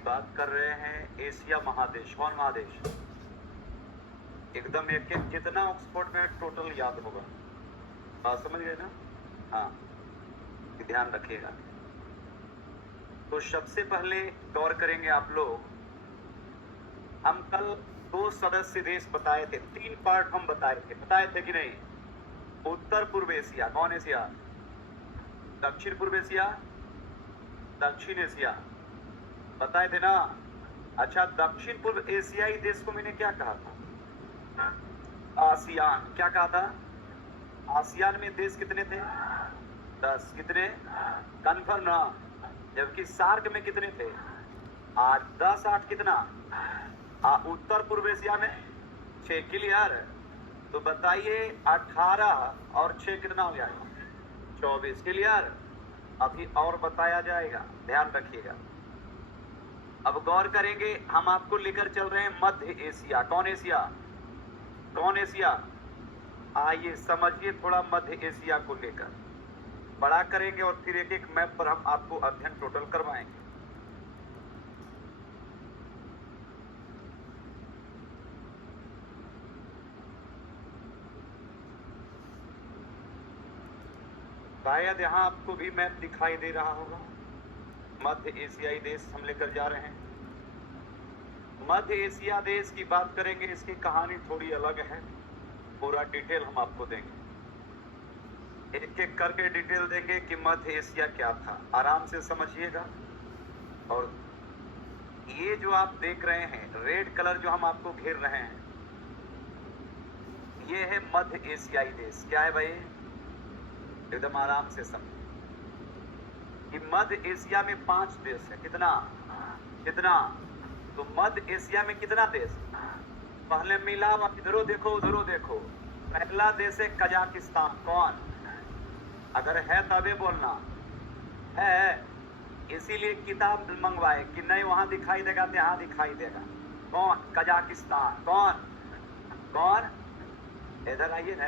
बात कर रहे हैं एशिया महादेश। कौन महादेश? एकदम एक एक जितना ऑक्सफोर्ड में टोटल याद होगा। बात समझ गए ना? हाँ, ध्यान रखिएगा। तो सबसे पहले गौर करेंगे आप लोग, हम कल 2 सदस्य देश बताए थे, 3 पार्ट हम बताए थे कि नहीं? उत्तर पूर्व एशिया, कौन एशिया? दक्षिण पूर्व एशिया, दक्षिण एशिया, बताए थे ना? अच्छा, दक्षिण पूर्व एशियाई देश को मैंने क्या कहा था? आसियान। क्या कहा था? आसियान में देश कितने थे? 10। कितने? कन्फर्म ना? जबकि सार्क में कितने थे? 8। 10 8 कितना? उत्तर पूर्व एशिया में 6। क्लियर? तो बताइए 18 और 6 कितना हो जाएगा? 24। क्लियर? अभी और बताया जाएगा, ध्यान रखिएगा। अब गौर करेंगे, हम आपको लेकर चल रहे हैं मध्य एशिया। कौन एशिया? कौन एशिया? आइए समझिए थोड़ा मध्य एशिया को लेकर, बड़ा करेंगे और फिर एक एक मैप पर हम आपको अध्ययन टोटल करवाएंगे। शायद यहाँ आपको भी मैप दिखाई दे रहा होगा। मध्य एशियाई देश हम लेकर जा रहे हैं। मध्य एशिया देश की बात करेंगे, इसकी कहानी थोड़ी अलग है, पूरा डिटेल हम आपको देंगे, एक एक करके डिटेल देंगे कि मध्य एशिया क्या था। आराम से समझिएगा। और ये जो आप देख रहे हैं रेड कलर जो हम आपको घेर रहे हैं, ये है मध्य एशियाई देश। क्या है भाई? एकदम आराम से समझ कि मध्य एशिया में 5 देश है। कितना? कितना? तो मध्य एशिया में कितना देश? पहले मिला, इधरो देखो उधरो देखो। पहला देश है कजाकिस्तान। कौन? अगर है तभी बोलना है, इसीलिए किताब मंगवाए कि नहीं वहां दिखाई देगा तो यहाँ दिखाई देगा। कौन? कजाकिस्तान। कौन? कौन? इधर आइए ना,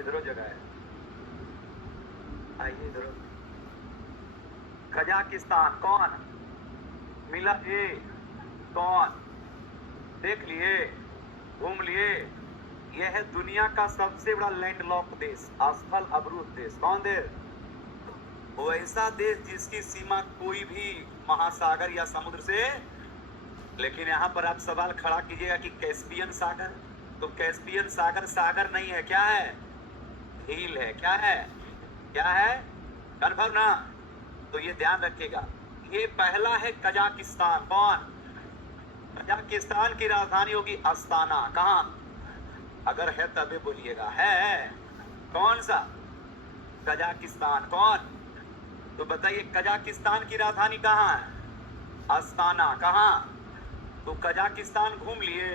इधरो जगह है, आइए इधरो। कजाकिस्तान। कौन? मिला ये? कौन? देख लिए, घूम लिए। यह है दुनिया का सबसे बड़ा लैंडलॉक देश, असफल अवरुद्ध देश। कौन देश? वो ऐसा देश जिसकी सीमा कोई भी महासागर या समुद्र से, लेकिन यहाँ पर आप सवाल खड़ा कीजिएगा कि कैस्पियन सागर, तो कैस्पियन सागर सागर नहीं है, क्या है? झील है। क्या है? क्या है? कन्फर्म ना? तो ये ध्यान रखिएगा। ये पहला है कजाकिस्तान। कौन? कजाकिस्तान की राजधानी होगी अस्ताना। कहां? अगर है तभी बोलिएगा। है? कौन सा? कजाकिस्तान। कौन? तो बताइए कजाकिस्तान की राजधानी कहां है? अस्ताना। कहां? तो कजाकिस्तान घूम लिए,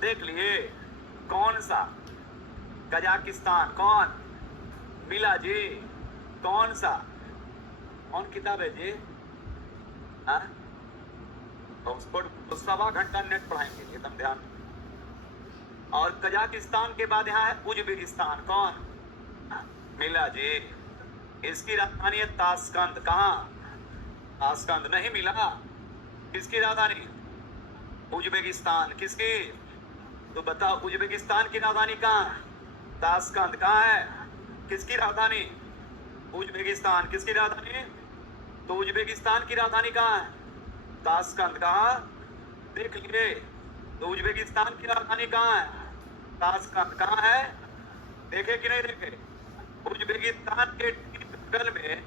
देख लिए। कौन सा? कजाकिस्तान। कौन? मिला जी। कौन सा? कौन किताब है जी? ऑक्सफोर्ड तो 1.25 घंटा नेट पढ़ाएंगे, एकदम ध्यान। और कजाकिस्तान के बाद यहाँ है उज्बेकिस्तान। कौन? मिला जी। इसकी राजधानी है ताशकंद। कहाँ? ताशकंद। नहीं मिला? किसकी राजधानी? उज्बेकिस्तान। किसकी? तो बताओ उज्बेकिस्तान की राजधानी कहाँ? ताशकंद। कहाँ है? किसकी राजधानी? उज्बेकिस्तान। किसकी राजधानी? तो उज्बेकिस्तान की राजधानी कहाँ है? ताशकंद। कहाँ? देख लिए। तो उज्बेकिस्तान की राजधानी कहाँ है? ताशकंद। कहाँ है? देखे कि नहीं देखे? उज्बेकिस्तान के ठीक बगल में,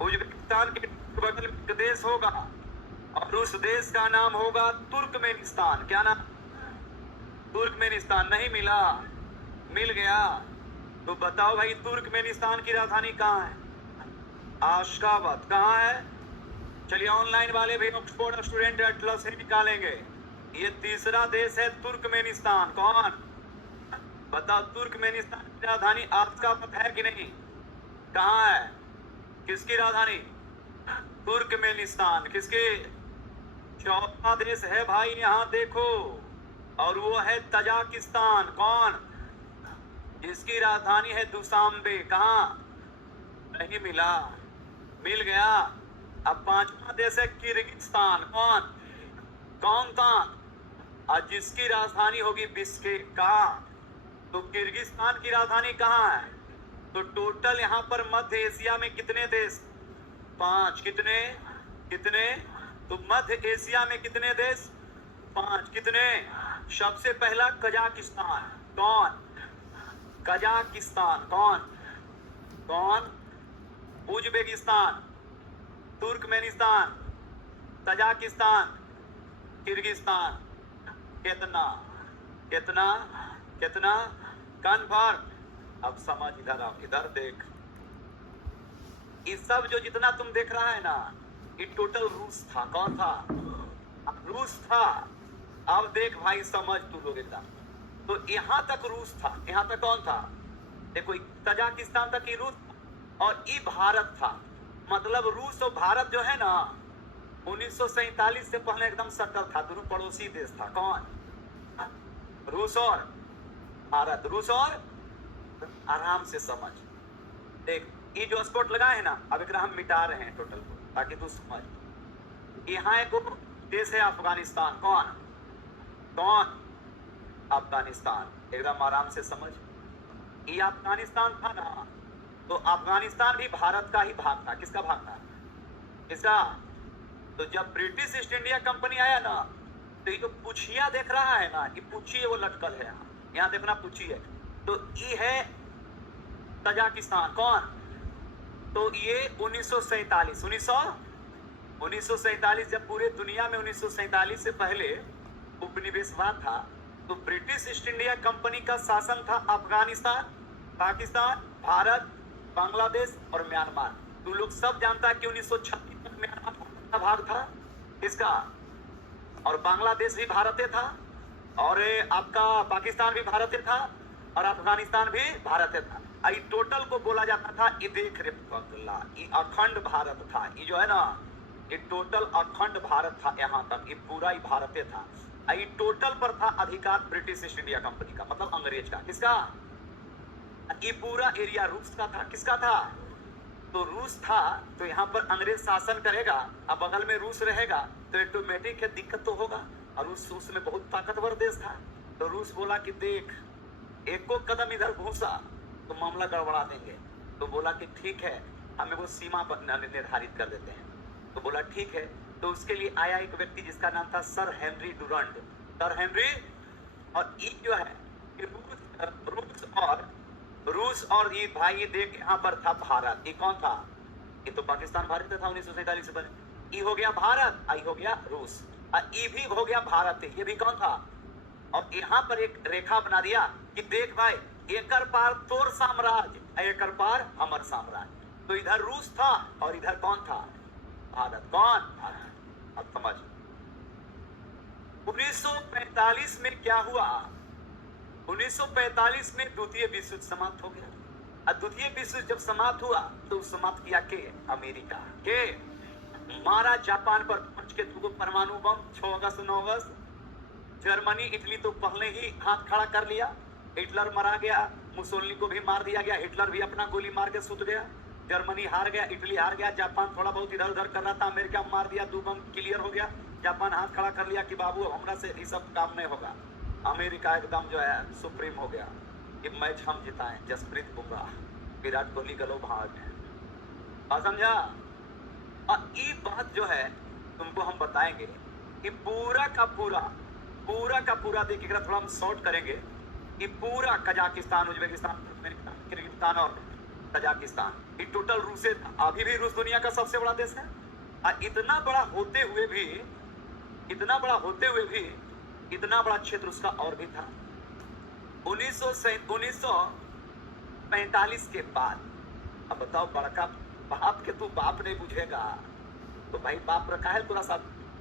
उज्बेकिस्तान के ठीक बगल में एक देश होगा और उस देश का नाम होगा तुर्कमेनिस्तान। क्या नाम? तुर्कमेनिस्तान। नहीं मिला? मिल गया। तो बताओ भाई तुर्कमेनिस्तान की राजधानी कहाँ है? आशगाबत। कहाँ है? चलिए ऑनलाइन वाले भी ऑक्सफोर्ड स्टूडेंट एटलस से निकालेंगे। ये तीसरा देश है तुर्कमेनिस्तान। कौन? बताओ तुर्कमेनिस्तान की राजधानी आशगाबत है कि नहीं? कहाँ है? किसकी राजधानी? तुर्कमेनिस्तान। किसके? चौथा देश है भाई, यहाँ देखो, और वो है तजाकिस्तान। कौन? जिसकी राजधानी है दुशांबे। कहाँ? नहीं मिला? मिल गया? अब पांचवा देश है किर्गिस्तान। कौन कौन था? और जिसकी राजधानी होगी बिश्केक का। तो किर्गिस्तान की राजधानी कहाँ है? तो टोटल यहाँ पर मध्य एशिया में कितने देश? 5। कितने कितने? तो मध्य एशिया में कितने देश? 5। कितने? सबसे पहला कजाकिस्तान। कौन? कजाकिस्तान। कौन कौन? Uzbekistan, Turkmenistan, Tajikistan, Kyrgyzstan. कितना कितना कितना? कन्फर्म। अब समझ, इधर आओ, इधर देख। ये सब जो जितना तुम देख रहा है ना, ये टोटल रूस था। कौन था? रूस था। अब देख भाई, समझ तू लोग एकदम। तो यहां तक रूस था। यहां तक कौन था? देखो, तजाकिस्तान तक ही रूस था और ये भारत था। मतलब रूस और भारत जो है ना, 1947 से पहले एकदम सटल था। दोनों पड़ोसी देश था। कौन? रूस और भारत। रूस और, आराम से समझ। देख, ये जो स्पॉट लगा है ना, अब एक हम मिटा रहे हैं टोटल को, ताकि तू समझ। यहाँ एक देश है अफगानिस्तान। कौन कौन? अफगानिस्तान। एकदम आराम से समझ। ये अफगानिस्तान था ना, तो अफगानिस्तान भी भारत का ही भाग था। किसका भाग था? किसका? तो जब ब्रिटिश ईस्ट इंडिया कंपनी आया ना, तो ये जो पुछिया देख रहा है ना, ये पुछी है, वो लटकल है यहाँ देखना, पुछी है। तो ये है तजाकिस्तान। कौन? तो ये 1947 जब पूरे दुनिया में 1947 से पहले उपनिवेशवाद था, तो ब्रिटिश ईस्ट इंडिया कंपनी का शासन था अफगानिस्तान, पाकिस्तान, भारत, बांग्लादेश और म्यांमार। तुम लोग सब जानता है कि 1936 तक म्यांमार का भाग था। इसका और बांग्लादेश भी भारतीय था, और आपका पाकिस्तान भी भारतीय था, और अफगानिस्तान भी भारतीय था। ये टोटल को बोला जाता था, ये देख रे फकला, ये अखंड भारत था। ये जो है ना, ये टोटल अखंड भारत था। यहाँ तक ये पूरा ही भारतीय था। ये टोटल पर था अधिकार ब्रिटिश ईस्ट इंडिया कंपनी का, मतलब अंग्रेज का। किसका? ये पूरा एरिया रूस का था। किसका था? तो रूस था। तो यहाँ पर अंग्रेज शासन करेगा, अब बगल में रूस रहेगा, तो ऑटोमेटिक है दिक्कत तो होगा। और रूस में बहुत ताकतवर देश था। तो रूस बोला कि देख, एक को कदम इधर घुसा तो मामला गड़बड़ा देंगे। तो बोला कि ठीक है, हमें वो सीमा निर्धारित कर देते हैं। तो बोला ठीक है। तो उसके लिए आया एक व्यक्ति जिसका नाम था sir Henry Durand. Sir Henry, और ये जो है रूस और ये भाई, ये देख यहाँ पर था भारत। ये कौन था? ये तो पाकिस्तान भारत था 1947 से पहले। ये हो गया भारत, आई हो गया रूस, और ये भी हो गया भारत। ये भी कौन था? और यहाँ पर एक रेखा बना दिया कि देख भाई, एकर पार तोर साम्राज्य, एकर पार हमर साम्राज्य। तो इधर रूस था और इधर कौन था? भारत। कौन? भारत। अब समझ। 1945 में क्या हुआ? 1945 में द्वितीय विश्व युद्ध समाप्त हो गया। और द्वितीय विश्व युद्ध जब समाप्त हुआ, तो समाप्त किया के? अमेरिका के। मारा जापान पर पहुंच के 2 परमाणु बम, 6 अगस्त 9 अगस्त। जर्मनी इटली तो पहले ही हाथ खड़ा कर लिया। हिटलर मारा गया, मुसोलिनी को भी मार दिया गया। हिटलर भी अपना गोली मार के सुत गया। जर्मनी हार गया, इटली हार गया, जापान थोड़ा बहुत इधर उधर कर रहा था, अमेरिका मार दिया, 2 बम क्लियर हो गया। जापान हाथ खड़ा कर लिया कि बाबू हमरा से ये सब काम नहीं होगा। अमेरिका एकदम जो है सुप्रीम हो गया कि मैच हम जिताएं, जसप्रीत बुमराह, विराट कोहली गलो भाग है। बात समझा? और ये बात जो है तुमको हम बताएंगे कि पूरा का पूरा देखिएगा, थोड़ा हम शॉर्ट करेंगे कि पूरा कजाकिस्तान, उज्बेकिस्तान, किर्गिस्तान और तजाकिस्तान, ये टोटल रूस से, अभी भी रूस दुनिया का सबसे बड़ा देश है। और इतना बड़ा होते हुए भी इतना बड़ा क्षेत्र उसका और भी था। 1945 के बाद, अब बताओ, बड़का बाप के तू बाप नहीं बुझेगा तो भाई बाप रखा है थोड़ा सा,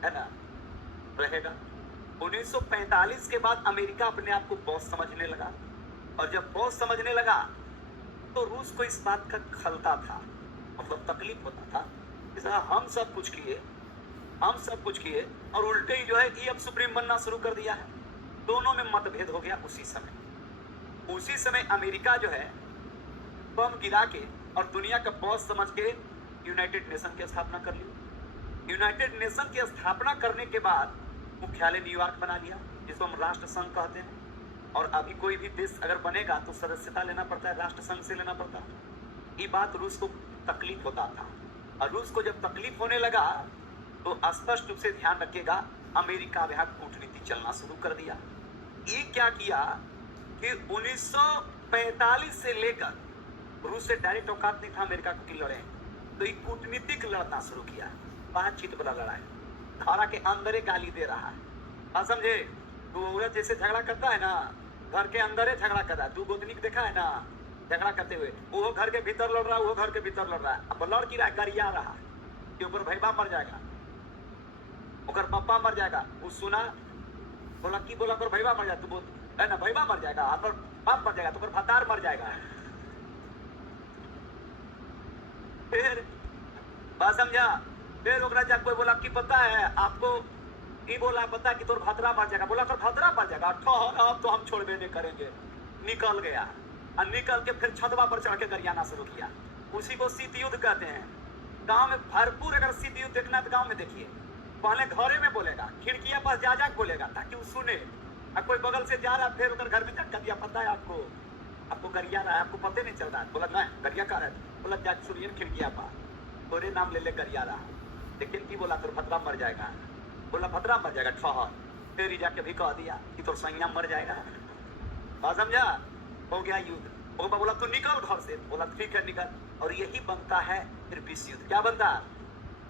है ना, रहेगा। 1945 के बाद अमेरिका अपने आप को बॉस समझने लगा, और जब बॉस समझने लगा तो रूस को इस बात का खलता था, मतलब तकलीफ होता था, इसलिए हम सब कुछ किए और उल्टे ही जो है ये अब सुप्रीम बनना शुरू कर दिया है। दोनों में मतभेद हो गया उसी समय अमेरिका जो है बम गिरा के और दुनिया का बॉस समझ के यूनाइटेड नेशन की स्थापना कर ली। यूनाइटेड नेशन की स्थापना करने के बाद मुख्यालय न्यूयॉर्क बना लिया, जिसको हम राष्ट्र संघ कहते हैं। और अभी कोई भी देश अगर बनेगा तो सदस्यता लेना पड़ता है, राष्ट्र संघ से लेना पड़ता है। ये बात रूस को तकलीफ होता था, और रूस को जब तकलीफ होने लगा तो स्पष्ट रूप से ध्यान रखिएगा, अमेरिका में कूटनीति चलना शुरू कर दिया। ये क्या किया कि 1945 से लेकर रूस से डायरेक्ट औकात नहीं था अमेरिका की लड़े, तो ये कूटनीतिक लड़ना शुरू किया, बातचीत वाला लड़ाई, धारा के अंदर गाली दे रहा है। हाँ समझे, तो औरत जैसे झगड़ा करता है ना, घर के अंदर ही झगड़ा कर रहा है। तू गोतनीक देखा है ना झगड़ा करते हुए, वो घर के भीतर लड़ रहा है, वो घर के भीतर लड़ रहा है। अब लड़ की रहा है, गरिया रहा है कि ऊपर भैया मर जाएगा, ओकर पापा मर जाएगा। वो सुना, बोला की बोला कर भैया मर जाए, तू बोल है ना भैया मर जाएगा, और बाप मर जाएगा, तो फतार मर जाएगा। फिर बात समझा, फिर ओकरा जा कोई बोला कि पता है आपको, ये बोला पता है कि तोर भतरा मर जाएगा, बोला तो भतरा मर जाएगा, ठहर अब तो हम छोड़बे नहीं करेंगे। निकल गया, और निकल के फिर छतवा पर चढ़ के गरियाना शुरू किया। उसी को शीत युद्ध कहते हैं। गांव में भरपूर अगर शीत युद्ध देखना तो गांव में देखिए, पहले घरे में बोलेगा, खिड़कियां पास जा जा बोलेगा ताकि वो सुने। और कोई बगल से जा रहा फिर उधर घर में कर दिया, पता है आपको गरिया रहा है, आपको पता नहीं चल रहा है। बोला नहीं गरिया कह रहा है, बोला जा सुनिए खिड़किया पा, तोरे नाम ले ले गरिया रहा, लेकिन की बोला तोर भतरा मर जाएगा, बोला भतरा मर जाएगा ठहर। फिर जाके भी कह दिया कि तोर सैया मर जाएगा। बात समझा, हो गया युद्ध। वो बोला तू निकल घर से, बोला ठीक है निकल। और यही बनता है फिर विश्व युद्ध। क्या बनता है?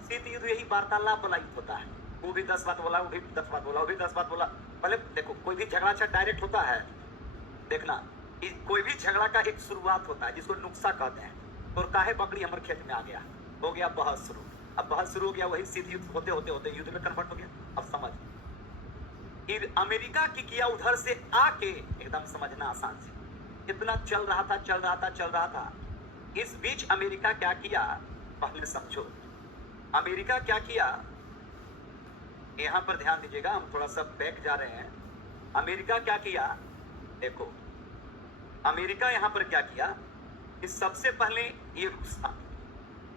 शीत युद्ध यही वार्तालाप वाला युद्ध होता है। वो भी 10 बात बोला, वो भी 10 बात बोला, वो भी 10 बात बोला। पहले देखो, कोई भी झगड़ा डायरेक्ट होता है, देखना कोई भी झगड़ा का एक शुरुआत होता है जिसको नुक्सा कहते हैं। तो काहे बकरी हमारे खेत में आ गया, हो गया बहस शुरू। अब बहस शुरू हो गया, वही शीत युद्ध होते होते होते युद्ध में कन्वर्ट हो गया। अब समझ, अमेरिका की किया उधर से आके एकदम समझना आसान से, इतना चल रहा था। इस बीच अमेरिका क्या किया, पहले समझो अमेरिका क्या किया। यहां पर ध्यान दीजिएगा, हम थोड़ा सा बैक जा रहे हैं। अमेरिका क्या किया, देखो अमेरिका यहां पर क्या किया कि सबसे पहले ये रूस था।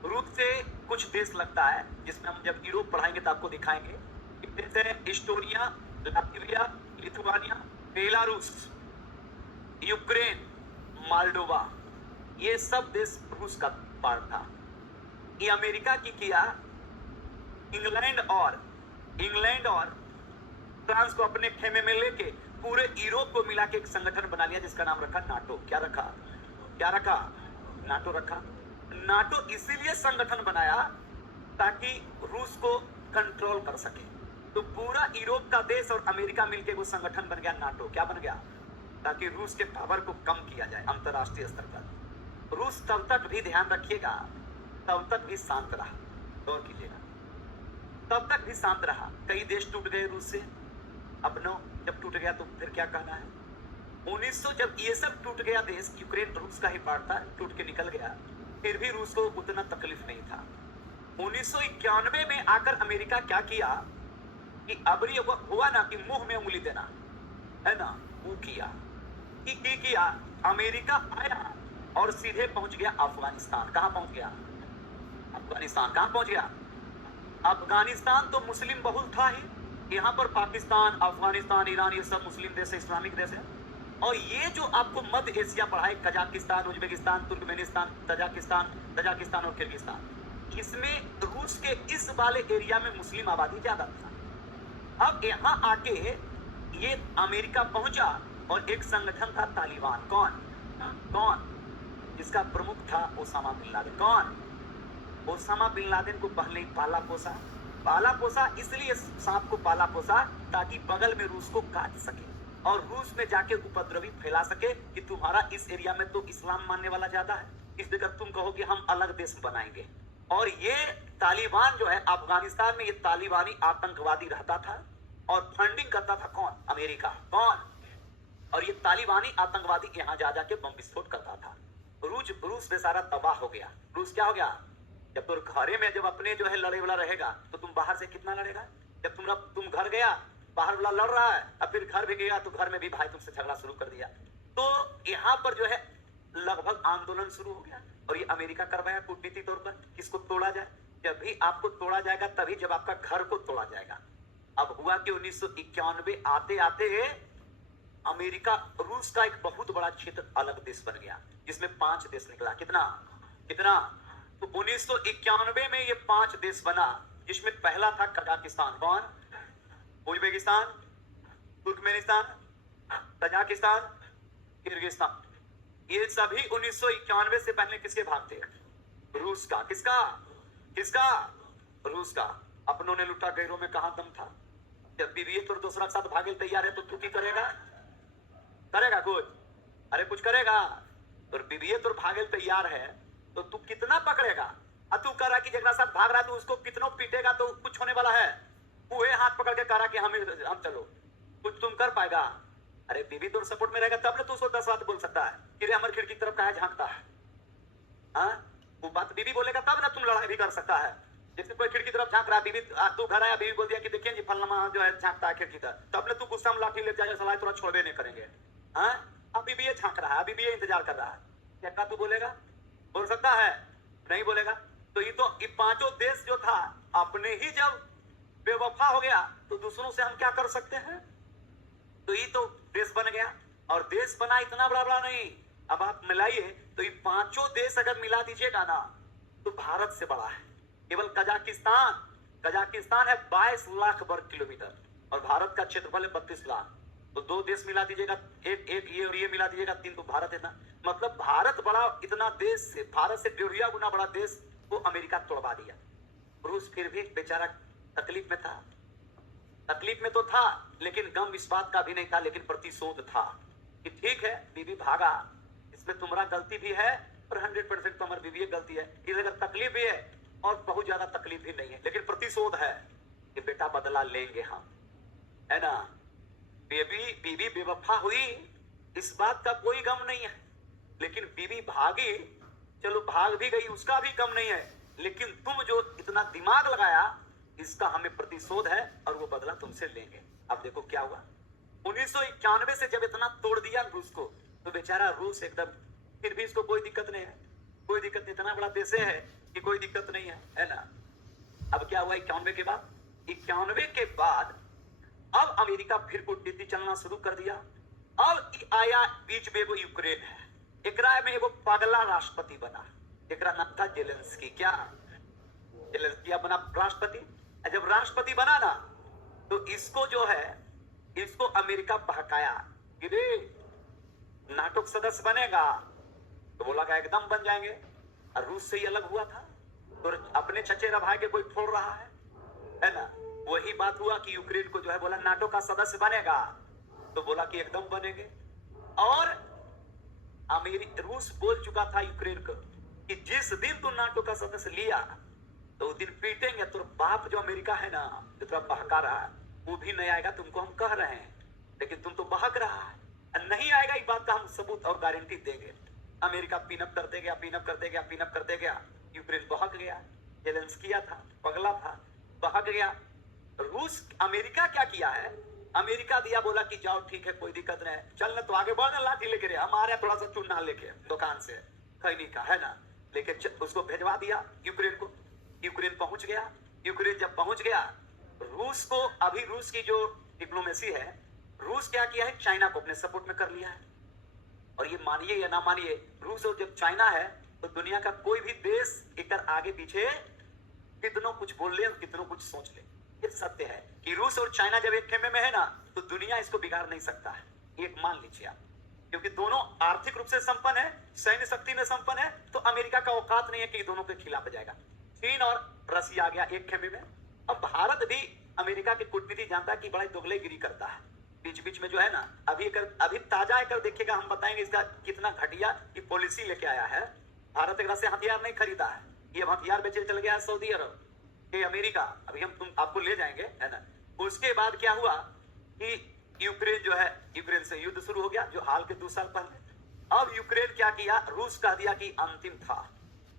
रूस से कुछ देश लगता है, जिसमें हम जब यूरोप पढ़ाएंगे तो आपको दिखाएंगे। जैसे Estonia, Latvia, Lithuania, Belarus, Ukraine, Moldova, ये सब देश रूस का पार्ट था। ये अमेरिका की किया, इंग्लैंड और फ्रांस को अपने खेमे में लेके पूरे यूरोप को मिला के एक संगठन बना लिया जिसका नाम रखा नाटो। क्या रखा? नाटो रखा। नाटो इसीलिए संगठन बनाया ताकि रूस को कंट्रोल कर सके। तो पूरा यूरोप का देश और अमेरिका मिलकर वो संगठन बन गया नाटो। क्या बन गया? ताकि रूस के पावर को कम किया जाए अंतरराष्ट्रीय स्तर पर। रूस तब तक भी, ध्यान रखिएगा, तब तक भी शांत रहा, गौर कीजिएगा, तब तक भी शांत रहा। कई देश टूट गए रूस से, अपनों जब टूट गया तो फिर क्या कहना है। 1900 जब ये सब टूट गया देश, यूक्रेन रूस का ही पार्ट था, टूट के निकल गया, फिर भी रूस को उतना तकलीफ नहीं था। 1991 में आकर अमेरिका क्या किया कि अब ये हुआ ना कि मुंह में उंगली देना है ना, वो किया कि किया अमेरिका आया और सीधे पहुंच गया अफगानिस्तान। कहां पहुंच गया? अफगानिस्तान। कहां पहुंच गया? अफगानिस्तान तो मुस्लिम बहुल था ही, यहाँ पर पाकिस्तान, अफगानिस्तान, ईरान, ये सब मुस्लिम देश है, इस्लामिक देश है। और ये जो आपको मध्य एशिया पढ़ाए, कजाकिस्तान, उज्बेकिस्तान, तुर्कमेनिस्तान, तजाकिस्तान और किर्गिस्तान, इसमें रूस के इस वाले एरिया में मुस्लिम आबादी ज्यादा था। अब यहाँ आके ये अमेरिका पहुंचा और एक संगठन था तालिबान। कौन? जिसका प्रमुख था ओसामा बिन लादेन। कौन? ओसामा बिन लादेन को पहले ही पाला पोसा इसलिए सांप को पाला पोसा ताकि बगल में रूस को काट सके और रूस में जाके उपद्रवी फैला सके कि तुम्हारा इस एरिया में तो इस्लाम मानने वाला ज्यादा है, इसलिए तुम कहो कि हम अलग देश बनाएंगे। और ये तालिबान जो है अफगानिस्तान में, ये तालिबानी आतंकवादी रहता था और फंडिंग करता था कौन? अमेरिका। कौन? और ये तालिबानी आतंकवादी यहाँ जा जाके बम विस्फोट करता था। रूस बेचारा तबाह हो गया। रूस क्या हो गया? जब तो घरे में जब अपने जो है लड़े वाला रहेगा तो तुम बाहर से कितना लड़ेगा? जब तुम घर गया, बाहर वाला लड़ रहा है, अब फिर घर भी गया तो घर में भी भाई तुमसे झगड़ा शुरू कर दिया। तो यहाँ पर जो है लगभग आंदोलन शुरू हो गया और ये अमेरिका करवाया कूटनीति तौर पर, किसको तोड़ा जाए। जब भी आपको तोड़ा जाएगा तभी जब आपका घर को तोड़ा जाएगा। अब हुआ कि 1991 आते आते अमेरिका रूस का एक बहुत बड़ा क्षेत्र अलग देश बन गया, जिसमें 5 देश निकला। कितना कितना? तो 1991 में ये 5 देश बना, जिसमें पहला था कजाकिस्तान। कौन? Uzbekistan, Turkmenistan, Tajikistan, Kyrgyzstan. ये सभी 1991 से पहले किसके भाग थे? रूस का। किसका? किसका? रूस का। अपनों ने लुटा, गैरों में कहां दम था। जब बीवी तो दूसरा के साथ भागे तैयार है तो तू की करेगा? करेगा कुछ? अरे कुछ करेगा? तो बीवी तो भागे तैयार है तो तू कितना पकड़ेगा? तू कह रहा कि जगह साथ भाग रहा तो उसको कितनों पीटेगा तो कुछ होने वाला है? वो हाथ पकड़ के कह रहा कि हम चलो, कुछ तुम कर पाएगा? अरे बीवी तो सपोर्ट में रहेगा तब ना तू उसको 10 बात बोल सकता है कि हमारे खिड़की की तरफ कहा झांकता है। हाँ, वो बात बीवी बोलेगा तब ना तुम लड़ाई भी कर सकता है। जैसे कोई खिड़की तरफ झांक रहा, बीवी तू घर आया, बीवी बोल दिया कि देखिए जी फलना जो है झांकता है खिड़की तरफ, तब ना तू गुस्सा में लाठी ले जाएगा, सलाह थोड़ा छोड़बे नहीं करेंगे। हाँ, अभी भी ये झांक रहा है, अभी भी ये इंतजार कर रहा है, क्या तू बोलेगा? बोल सकता है? नहीं बोलेगा। तो ये 5 देश जो था अपने ही जब बेवफा हो गया तो दूसरों से हम क्या कर सकते हैं? तो ये तो देश बन गया, और देश बना इतना बड़ा बड़ा नहीं। अब आप मिलाइए तो ये 5 देश अगर मिला दीजिएगा ना तो भारत से बड़ा है। केवल कजाकिस्तान है 22 लाख वर्ग किलोमीटर और भारत का क्षेत्रफल है 32 लाख। तो 2 देश मिला दीजिएगा, एक ये और ये मिला दीजिएगा, 3 तो भारत है ना। मतलब भारत बड़ा, इतना देश से, भारत से 1.5 गुना बड़ा देश को अमेरिका तोड़वा दिया। रूस फिर भी बेचारा तकलीफ में था। तकलीफ में तो था लेकिन गम इस बात का भी नहीं था, लेकिन प्रतिशोध था कि ठीक है बीवी भागा, इसमें तुम्हारा गलती भी है और 100% तो हमारी बीवी गलती है। कि अगर तकलीफ भी है और बहुत ज्यादा तकलीफ भी नहीं है, लेकिन प्रतिशोध है कि बेटा बदला लेंगे हम, है ना। बीवी बेवफा हुई, इस बात का कोई गम नहीं है, लेकिन बीवी भागी, चलो भाग भी गई, उसका भी गम नहीं है, लेकिन तुम जो इतना दिमाग लगाया इसका हमें प्रतिशोध है और वो बदला तुमसे लेंगे। अब देखो क्या हुआ। 1991 से जब इतना तोड़ दिया रूस को तो बेचारा रूस एकदम, फिर भी इसको कोई दिक्कत नहीं है, कोई दिक्कत नहीं, इतना बड़ा देश है कि कोई दिक्कत नहीं है ना। अब क्या हुआ 91 के बाद? 91 के बाद अब अमेरिका फिर कूटनीति चलना शुरू कर दिया। अब आया बीच में वो यूक्रेन है, एकरा में वो पगला राष्ट्रपति बना, एकरा नाम था जेलेंस्की। क्या? जेलेंस्की बना राष्ट्रपति। जब राष्ट्रपति बना ना तो इसको जो है, इसको अमेरिका बहकाया कि नाटो सदस्य बनेगा, तो बोला कि एकदम बन जाएंगे। और रूस से ही अलग हुआ था तो अपने चचेरा भाई के कोई फोड़ रहा है ना। वही बात हुआ कि यूक्रेन को जो है बोला नाटो का सदस्य बनेगा, तो बोला कि एकदम बनेंगे। और रूस बोल चुका था यूक्रेन को कि जिस दिन तुम नाटो का सदस्य लिया तो उस दिन पीटेंगे। तो बाप जो अमेरिका है ना, जो तुम बहका रहा है, वो भी नहीं आएगा, तुमको हम कह रहे हैं, लेकिन तुम तो बहक रहा है, नहीं आएगा। इस बात का हम सबूत और गारंटी देंगे। अमेरिका पिनअप करते गया, पिनअप करते गया, पिनअप करते गया, यूक्रेन बहक गया। जेलेंस्की था, पगला था, बहक गया। रूस, अमेरिका क्या किया है, अमेरिका दिया, बोला कि जाओ ठीक है कोई दिक्कत नहीं है, चलना तो आगे बढ़ना, लाठी लेके हम आ रहे हैं, थोड़ा सा चूना लेके दुकान से खैनी का, है ना, लेके उसको भेजवा दिया यूक्रेन को। यूक्रेन पहुंच गया। यूक्रेन जब पहुंच गया, रूस को, अभी रूस की जो डिप्लोमेसी है, रूस क्या किया है, चाइना को अपने सपोर्ट में कर लिया है। और ये मानिए या ना मानिए, रूस और जब चाइना है तो दुनिया का कोई भी देश एक आगे पीछे कितनों कुछ बोल ले और कितनों कुछ सोच ले, ये सत्य है कि रूस और चाइना जब एक खेमे में है ना तो दुनिया इसको बिगाड़ नहीं सकता है, एक मान लीजिए आप। क्योंकि दोनों आर्थिक रूप से संपन्न है, सैन्य शक्ति में संपन्न है, तो अमेरिका का औकात नहीं है कि दोनों के खिलाफ जाएगा। चीन और रसिया आ गया एक खेमे में। अब भारत भी अमेरिका की कूटनीति जानता है कि बड़ा दोगलेगिरी करता है, बीच बीच में जो है ना, अभी ताजा कर देखिएगा, हम बताएंगे इसका कितना घटिया की पॉलिसी लेके आया है। भारत एक से हथियार नहीं खरीदा है, ये हथियार बेचे चल गया है सऊदी अरब, ये अमेरिका, अभी हम आपको ले जाएंगे, है ना। उसके बाद क्या हुआ कि यूक्रेन जो है, यूक्रेन से युद्ध शुरू हो गया, जो हाल के 2 साल पहले। अब यूक्रेन क्या किया, रूस कह दिया कि अंतिम था,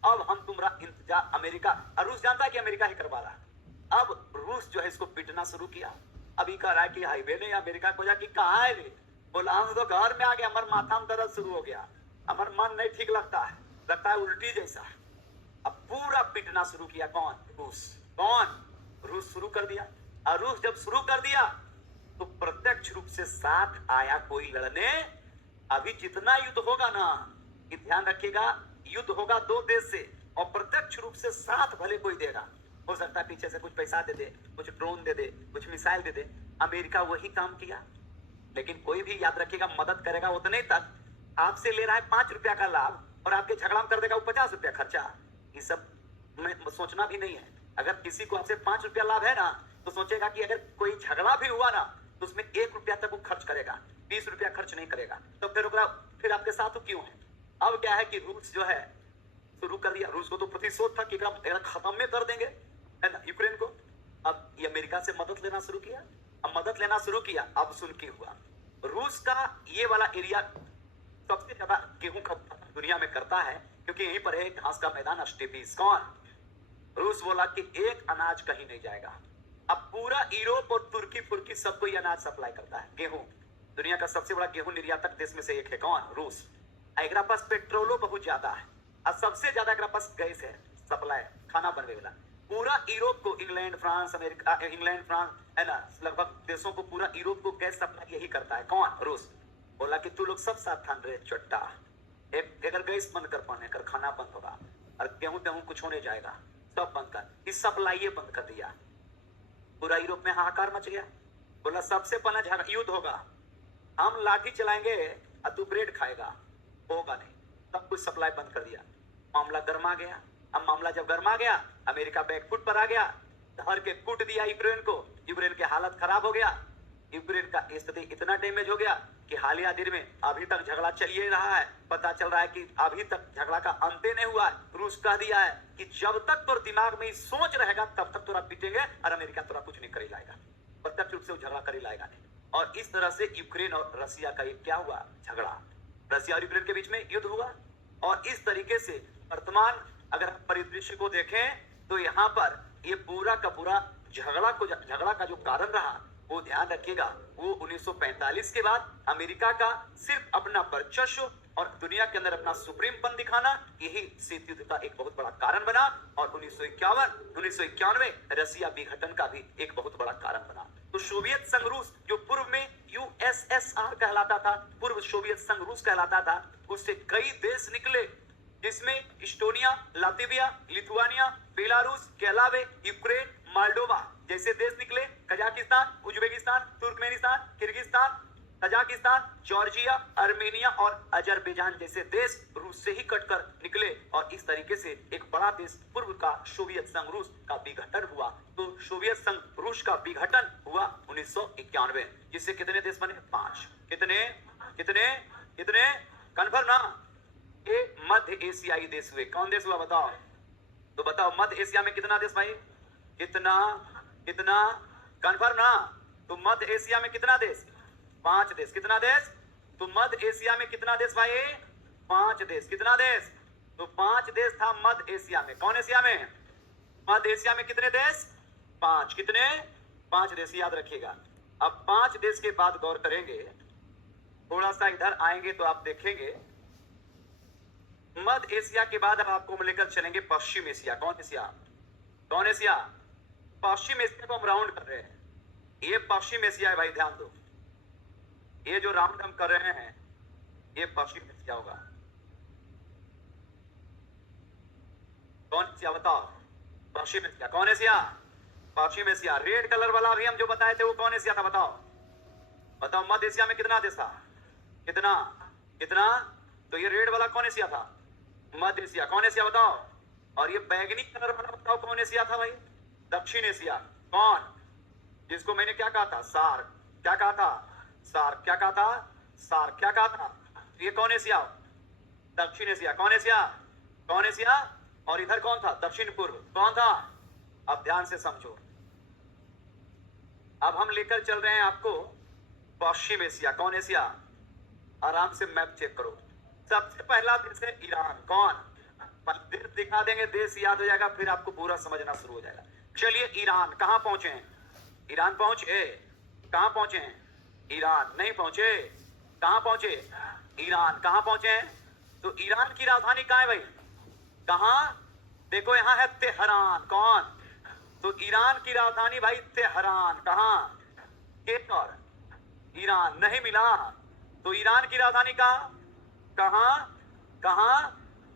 अब हम तुम्हारा इंतजार, अमेरिका, रूस जानता है कि अमेरिका ही करवा रहा है। अब रूस जो है इसको पीटना शुरू किया। अभी कह रहा है कि हाईवे नहीं, अमेरिका को जाके कहा है रे, बोला हम तो घर में आ गए, हमारे माथा में दर्द शुरू हो गया, हमारा मन नहीं ठीक लगता है, लगता है उल्टी जैसा। अब पूरा पिटना शुरू किया। कौन? रूस। कौन? रूस शुरू कर दिया। और रूस जब शुरू कर दिया तो प्रत्यक्ष रूप से साथ आया कोई लड़ने। अभी जितना युद्ध होगा ना, ये ध्यान रखिएगा, युद्ध होगा दो देश से और प्रत्यक्ष रूप से साथ भले कोई देगा। हो सकता है पीछे से कुछ पैसा दे दे, कुछ ड्रोन दे दे, कुछ मिसाइल दे दे। अमेरिका वही काम किया। लेकिन कोई भी याद रखिएगा मदद करेगा उतने तक। आपसे ले रहा है 5 रुपया का लाभ और आपके झगड़ा में कर देगा वो 50 रुपया खर्चा। ये सब में सोचना भी नहीं है। अगर किसी को आपसे 5 रुपया लाभ है ना, तो सोचेगा कि अगर कोई झगड़ा भी हुआ ना तो उसमें 1 रुपया तक वो खर्च करेगा, 20 रुपया खर्च नहीं करेगा। तो फिर आपके साथ वो क्यों है? अब क्या है कि रूस जो है शुरू कर दिया। रूस को तो प्रतिशोध था कि एकरा खत्म में कर देंगे, है ना, यूक्रेन को। अब ये अमेरिका से मदद लेना शुरू किया। अब मदद लेना शुरू किया। अब सुन के हुआ, रूस का ये वाला एरिया सबसे ज्यादा गेहूं का दुनिया में करता है, क्योंकि यहीं पर है घास का मैदान स्टेपीज। कौन? रूस बोला कि एक अनाज कहीं नहीं जाएगा। अब पूरा यूरोप और तुर्की फुर्की सबको ये अनाज सप्लाई करता है। गेहूं दुनिया का सबसे बड़ा गेहूं निर्यातक देश में से एक है। कौन? रूस। एकरा पास पेट्रोलो बहुत ज्यादा है और सबसे ज्यादा एकरा पास गैस है, सप्लाई खाना बनने वाला। पूरा यूरोप को, England France America, England France है ना, लगभग देशों को, पूरा यूरोप को गैस सप्लाई यही करता है। कौन? रूस। बोला कि तू लोग सब साथ ठान रहे चट्टा, अगर गैस बंद कर पाने कर खाना बंद होगा और गेहूं तेहूं कुछ होने जाएगा, सब बंद कर। इस सप्लाई बंद कर दिया। पूरा यूरोप में हाहाकार मच गया। बोला सबसे पहला युद्ध होगा, हम लाठी चलाएंगे और तू ब्रेड खाएगा। होगा नहीं। सब कुछ सप्लाई बंद कर दिया। मामला गर्मा गया। अब मामला जब गर्मा गया, अमेरिका बैकफुट पर आ गया, धर के कूट दिया यूक्रेन को। यूक्रेन की हालत खराब हो गया। यूक्रेन का स्थिति इतना डैमेज हो गया कि हालिया दिन में अभी तक झगड़ा चल ही रहा है। पता चल रहा है कि अभी तक झगड़ा का अंत नहीं हुआ है। रूस कह दिया है कि जब तक तोर दिमाग में सोच रहेगा तब तक तोरा पीटेंगे और अमेरिका तोरा कुछ नहीं करे लाएगा। प्रत्यक्ष रूप से वो झगड़ा करे लाएगा नहीं। और इस तरह से यूक्रेन और रसिया का क्या हुआ? झगड़ा। रसिया और यूक्रेन के बीच में युद्ध हुआ। और इस तरीके से वर्तमान अगर परिदृश्य को देखें तो यहाँ पर ये पूरा का पूरा झगड़ा का जो कारण रहा वो ध्यान रखिएगा, वो 1945 के बाद अमेरिका का सिर्फ अपना वर्चस्व और दुनिया के अंदर अपना सुप्रीमपन दिखाना, यही शीत युद्ध का एक बहुत बड़ा कारण बना। और 1991 रसिया विघटन का भी एक बहुत बड़ा कारण बना। तो सोवियत संघ रूस, जो पूर्व में यूएसएसआर कहलाता था, पूर्व सोवियत संघ रूस कहलाता था, उससे कई देश निकले, जिसमें इस्टोनिया, लातविया, लिथुआनिया, बेलारूस के अलावे यूक्रेन, मोल्डोवा जैसे देश निकले। Kazakhstan, Uzbekistan, Turkmenistan, Kyrgyzstan, Tajikistan, Georgia, Armenia और अजरबैजान जैसे देश रूस से ही कटकर निकले। और इस तरीके से एक बड़ा देश पूर्व का सोवियत संघ रूस का विघटन हुआ। तो सोवियत संघ रूस का विघटन हुआ 1991, जिससे कितने देश बने? 5। कितने कितने कितने? कन्फर्म ना? ये मध्य एशियाई देश हुए। कौन देश हुआ बताओ? तो बताओ मध्य एशिया में कितना देश भाई? कितना कितना? कन्फर्म ना? तो मध्य एशिया में कितना देश? 5 देश। कितना देश? तो मध्य एशिया में कितना देश भाई? 5 देश। कितना देश? तो 5 देश था मध्य एशिया में। कौन एशिया में? मध्य एशिया में कितने देश? 5। कितने? 5 देश, याद रखिएगा। अब 5 देश के बाद गौर करेंगे, थोड़ा सा इधर आएंगे तो आप देखेंगे मध्य एशिया के बाद अब आपको हम लेकर चलेंगे पश्चिम एशिया। कौन एशिया? कौन एशिया? पश्चिम एशिया को हम राउंड कर रहे हैं। ये पश्चिम एशिया है भाई, ध्यान दो। ये जो राउंड हम कर रहे हैं ये पश्चिम एशिया होगा। कौन एशिया बताओ? पश्चिम एशिया। कौन एशिया? पश्चिम एशिया। रेड कलर वाला भी हम जो बताए थे वो कौन एशिया था बताओ? बताओ मध्य एशिया में कितना देश था? कितना कितना? तो ये रेड वाला कौन एशिया था? मध्य एशिया। कौन एशिया बताओ? और ये बैगनी कलर वाला बताओ कौन एशिया था भाई? दक्षिण एशिया। कौन? जिसको मैंने क्या कहा था? सार्क। क्या कहा था? सार्क। क्या कहा था? सार्क। क्या कहा था? ये कौन एशिया? दक्षिण एशिया। कौन एशिया? कौन एशिया? और इधर कौन था? दक्षिण पूर्व। कौन था? अब ध्यान से समझो। अब हम लेकर चल रहे हैं आपको पश्चिम एशिया। कौन एशिया? आराम से मैप चेक करो। सबसे पहला देश है ईरान। कौन? देश दिखा देंगे, देश याद हो जाएगा, फिर आपको पूरा समझना शुरू हो जाएगा। चलिए ईरान। कहां पहुंचे हैं? ईरान पहुंचे? कहां पहुंचे हैं? ईरान नहीं पहुंचे। कहां पहुंचे? ईरान। कहां पहुंचे हैं? तो ईरान की राजधानी कहां है भाई? कहां? देखो यहाँ है तेहरान, कौन? तो ईरान की राजधानी भाई तेहरान, कहाँ? केकर, ईरान नहीं मिला। तो ईरान की राजधानी कहाँ? कहाँ? कहाँ?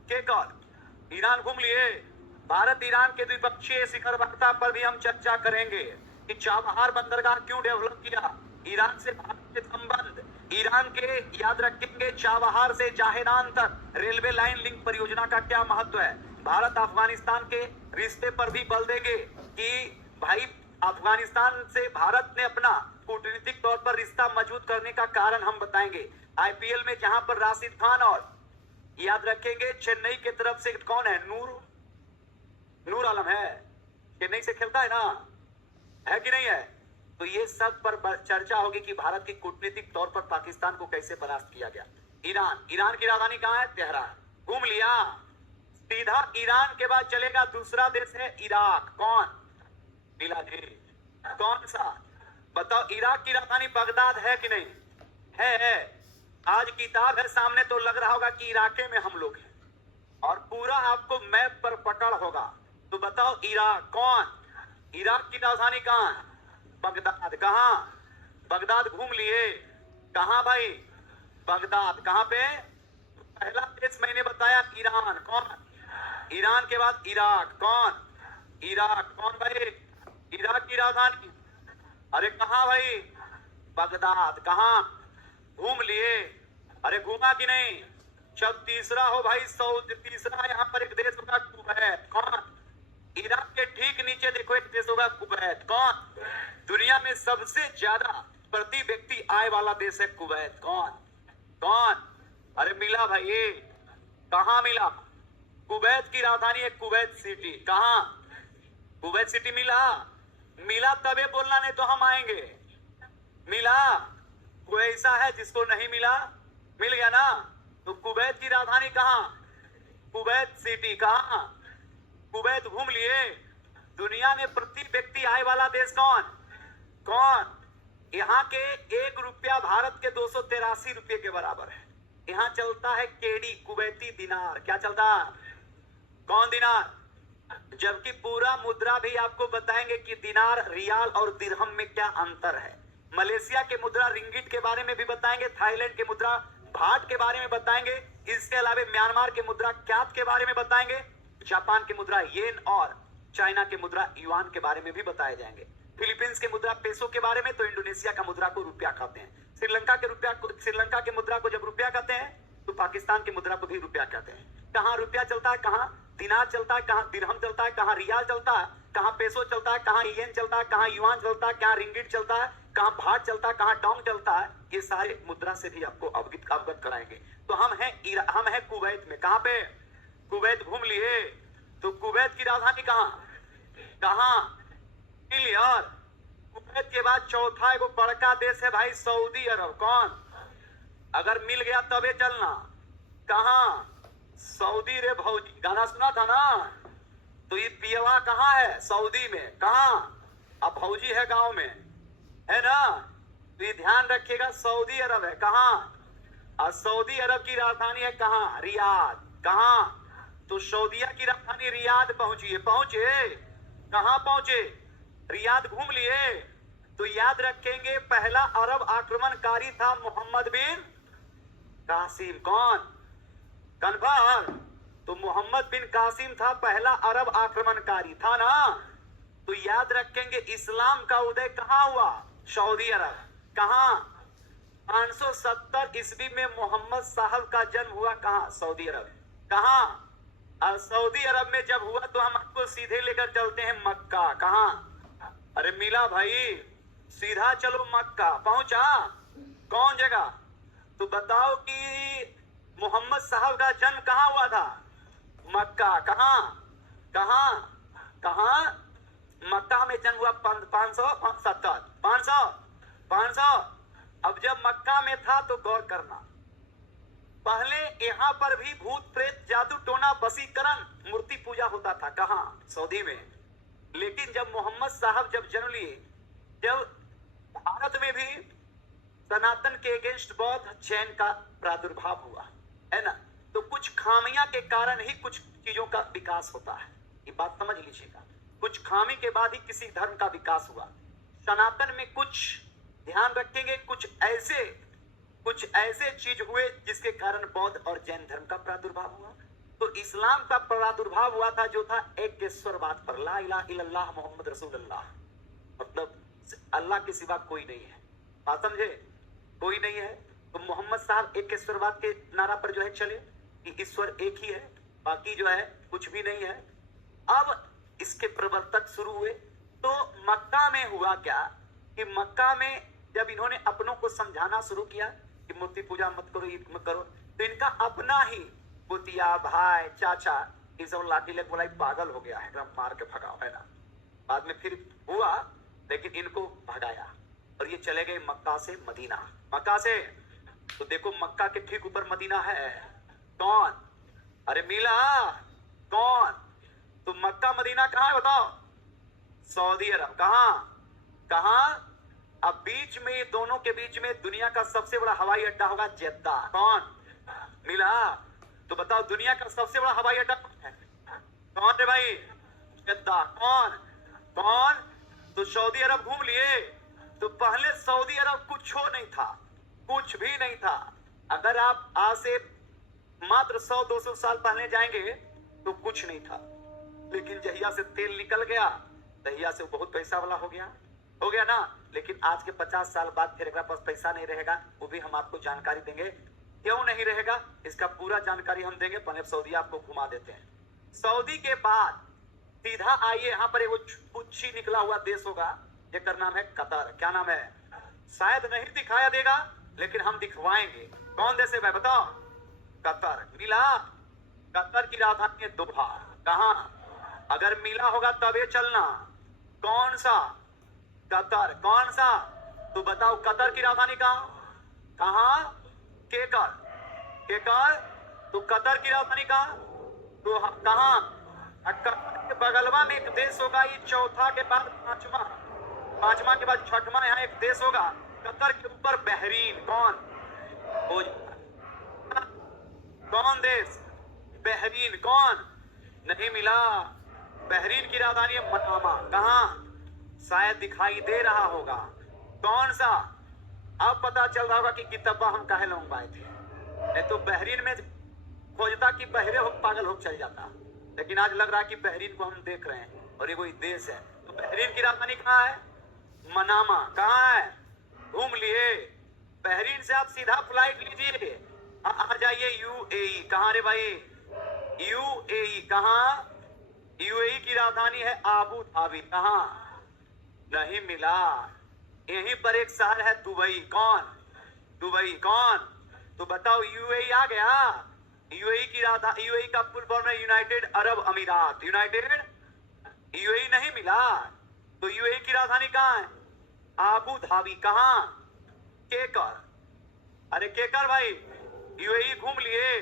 केकर, ईरान घूम लिए। भारत ईरान के द्विपक्षीय शिखर वार्ता पर भी हम चर्चा करेंगे कि चाबहार बंदरगाह क्यों डेवलप किया, ईरान से भारत के संबंध, ईरान के याद रखेंगे चाबहार से जाहेरान तक रेलवे लाइन लिंक परियोजना का क्या महत्व है। भारत अफगानिस्तान के रिश्ते पर भी बल देंगे कि भाई अफगानिस्तान से भारत ने अपना कूटनीतिक तौर पर रिश्ता मजबूत करने का कारण हम बताएंगे। आईपीएल में जहां पर राशिद खान और याद रखेंगे चेन्नई की तरफ से कौन है, नूर आलम है, चेन्नई से खेलता है ना, है कि नहीं है? तो ये सब पर चर्चा होगी कि भारत की कूटनीतिक तौर पर पाकिस्तान को कैसे परास्त किया गया। ईरान की राजधानी कहां है? तेहरान, घूम लिया। सीधा ईरान के बाद चलेगा दूसरा देश है इराक, कौन? मिला जी, कौन सा बताओ? इराक की राजधानी बगदाद है कि नहीं है? आज किताब है सामने तो लग रहा होगा कि इराके में हम लोग हैं और पूरा आपको मैप पर पकड़ होगा। तो बताओ इराक कौन? इराक की राजधानी कहां? बगदाद, कहां? बगदाद घूम लिए। कहां भाई? बगदाद, कहां पे? पहला देश मैंने बताया ईरान, कौन? ईरान के बाद इराक, कौन? इराक, कौन भाई? इराक की राजधानी, अरे कहां भाई? बगदाद, कहां? घूम लिए। अरे घूमा कि नहीं? जब तीसरा हो भाई सऊदी, तीसरा यहाँ पर एक देश होगा कुवैत, कौन? इराक के ठीक नीचे देखो एक देश होगा कुवैत, कौन? दुनिया में सबसे ज्यादा प्रति व्यक्ति आय वाला देश है कुवैत, कौन? कौन? अरे मिला भाई, कहां मिला? कुवैत की राजधानी है कुवैत सिटी, कहां? कुवैत सिटी मिला। मिला तबे बोलना, नहीं तो हम आएंगे। मिला? कोई ऐसा है जिसको नहीं मिला? मिल गया ना। तो कुवैत की राजधानी कहां? कुवैत सिटी, कहां? कुवैत घूम लिए। दुनिया में प्रति व्यक्ति आय वाला देश कौन? कौन? यहाँ के 1 रुपया भारत के 283 रुपये के बराबर है। यहाँ चलता है केडी, कुवैती दिनार। क्या चलता? कौन दिनार? जबकि पूरा मुद्रा भी आपको बताएंगे कि दिनार, रियाल और दिरहम में क्या अंतर है। मलेशिया के मुद्रा रिंगिट के बारे में भी बताएंगे, थाईलैंड के मुद्रा भाट के बारे में बताएंगे, इसके अलावा म्यांमार के मुद्रा क्यात के बारे में बताएंगे, जापान के मुद्रा येन और चाइना के मुद्रा युआन के बारे में भी बताए जाएंगे, फिलीपींस के मुद्रा पेसो के बारे में, तो इंडोनेशिया का मुद्रा को रुपया कहते हैं, श्रीलंका के मुद्रा को जब रुपया कहते हैं तो पाकिस्तान के मुद्रा को भी रुपया कहते हैं। कहां रुपया चलता है, कहां दिनार चलता है, कहां दिरहम चलता है, कहां रियाल चलता है, कहां पेसो चलता है, कहां येन चलता है, कहां युआन चलता है, कहां रिंगिट चलता है, कहां भाट चलता है, कहां डोंग चलता है। ये सारे मुद्रा से भी आपको अवगत कराएंगे। तो हम हैं कुवैत में। कहां पे? कुवैत घूम लिए। तो कुवैत की राजधानी कहां? कहां? क्लियर। कुवैत के बाद चौथा एगो बड़का देश है भाई सऊदी अरब, कौन? अगर मिल गया तबे चलना। कहां? सऊदी रे भौजी, गाना सुना था ना। तो ये पियवा कहां है? सऊदी में। कहां? अब भौजी है गांव में, है ना। तो ये ध्यान रखिएगा सऊदी अरब है। कहां? और सऊदी अरब की राजधानी है कहां? रियाद। कहां? तो सऊदीया की राजधानी रियाद पहुंचे। कहां पहुंचे? रियाद घूम लिए। तो याद रखेंगे पहला अरब आक्रमणकारी था मोहम्मद बिन कासिम, कौन? कन्फर्म। तो मोहम्मद बिन कासिम था पहला अरब आक्रमणकारी, था ना। तो याद रखेंगे इस्लाम का उदय कहां हुआ? सऊदी अरब। कहां? 570 ईस्वी में मोहम्मद साहब का जन्म हुआ कहां? सऊदी अरब। कहां? और सऊदी अरब में जब हुआ तो हम आपको सीधे लेकर चलते हैं मक्का। कहां? अरे मिला भाई, सीधा चलो मक्का। पहुंचा? कौन जगह? तो बताओ कि मोहम्मद साहब का जन्म कहां हुआ था? मक्का। कहां? कहां? कहां? मक्का में जन्म हुआ 500। अब जब मक्का में था तो गौर करना, पहले यहाँ पर भी भूत प्रेत जादू टोना वशीकरण मूर्ति पूजा होता था। कहां? सऊदी में। लेकिन जब मोहम्मद साहब जब जन्म लिए, जब भारत में भी सनातन के अगेंस्ट बौद्ध जैन का प्रादुर्भाव हुआ, है ना। तो कुछ खामियां के कारण ही कुछ चीजों का विकास होता है। ये बात समझ लीजिएगा। कुछ खामी के बाद ही किसी धर्म का विकास हुआ। सनातन में कुछ ध्यान रखेंगे, कुछ ऐसे चीज हुए जिसके कारण बौद्ध और जैन धर्म का प्रादुर्भाव हुआ। तो इस्लाम का प्रादुर्भाव हुआ था जो था एकेश्वरवाद पर, ला इलाहा इल्लल्लाह मोहम्मद रसूलुल्लाह, मतलब अल्लाह के सिवा कोई नहीं है। बात समझे? कोई नहीं है। तो मोहम्मद साहब एकेश्वरवाद के नारा पर जो है चले कि ईश्वर एक ही है, बाकी जो है कुछ भी नहीं है। अब इसके प्रवर्तक शुरू हुए। तो मक्का में हुआ क्या कि मक्का में जब इन्होंने अपनों को समझाना शुरू किया कि मूर्ति पूजा मत करो, ये मत करो, तो इनका अपना ही पुतिया, भाई, चाचा, ये सब लाठी लेके बोला पागल हो गया है, मार के भगाओ, है ना। बाद में फिर हुआ, लेकिन इनको भगाया और ये चले गए मक्का से मदीना। मक्का से तो देखो मक्का के ठीक ऊपर मदीना है। कौन? अरे मिला कौन? तो मक्का मदीना कहाँ है बताओ? सऊदी अरब। कहाँ? अब बीच में, ये दोनों के बीच में दुनिया का सबसे बड़ा हवाई अड्डा होगा जेद्दा। कौन? मिला। तो बताओ दुनिया का सबसे बड़ा हवाई अड्डा है कौन रे भाई? जेद्दा। कौन? तो सऊदी अरब घूम लिए। तो पहले सऊदी अरब कुछ हो नहीं था, कुछ भी नहीं था। अगर आप आज से मात्र 100-200 साल पहले जाएंगे तो कुछ नहीं था, लेकिन जहिया से तेल निकल गया तहिया से बहुत पैसा वाला हो गया ना। लेकिन आज के 50 साल बाद फिर पास पैसा नहीं रहेगा, वो भी हम आपको जानकारी देंगे। क्यों नहीं रहेगा इसका पूरा जानकारी हम देंगे। पहले सऊदी आपको घुमा देते हैं। सऊदी के बाद सीधा आइए, यहाँ पर वो पुच्छी निकला हुआ देश होगा जिसका नाम है कतर। क्या नाम है? शायद नहीं दिखाया देगा, लेकिन हम दिखवाएंगे। कौन देश है भाई बताओ? कतर। मिला। कतर की राजधानी है दोहा। कहाँ? अगर मिला होगा तबे चलना। कौन सा? कतर। कौन सा? तो बताओ कतर की राजधानी कहाँ? केकर। तो कतर की राजधानी कहाँ? तो कहाँ? कतर के बगलवा में एक देश होगा, ये चौथा के बाद पांचवा के बाद छठवां यहाँ एक देश होगा कतर के ऊपर, बहरीन। कौन देश? बहरीन। कौन? नहीं मिला। बहरीन की राजधानी है मनामा। कहाँ? शायद दिखाई दे रहा होगा। कौन सा? अब पता चल रहा होगा कि किताबा हम काहे लंबाए थे, नहीं तो बहरीन में खोजता कि बहरे हो पागल हो चल जाता। लेकिन आज लग रहा है कि बहरीन को हम देख रहे हैं और ये कोई देश है। तो बहरीन की राजधानी कहाँ है? मनामा। कहाँ है? घूम लिए। बहरीन से आप सीधा फ्लाइट लीजिए, आ जाइए यूएई। कहाँ रे भाई? यूएई। कहाँ? यूएई की राजधानी है आबू धाबी। कहाँ? नहीं मिला। यहीं पर एक शहर है दुबई। कौन? दुबई। कौन? तो बताओ यूएई आ गया। यूएई की राजधानी, यूएई का फुल फॉर्म है यूनाइटेड अरब अमीरात। यूएई नहीं मिला। तो यूएई की राजधानी कहाँ है? Abu Dhabi. कहाँ? केकर। अरे केकर भाई, यूएई घूम लिए।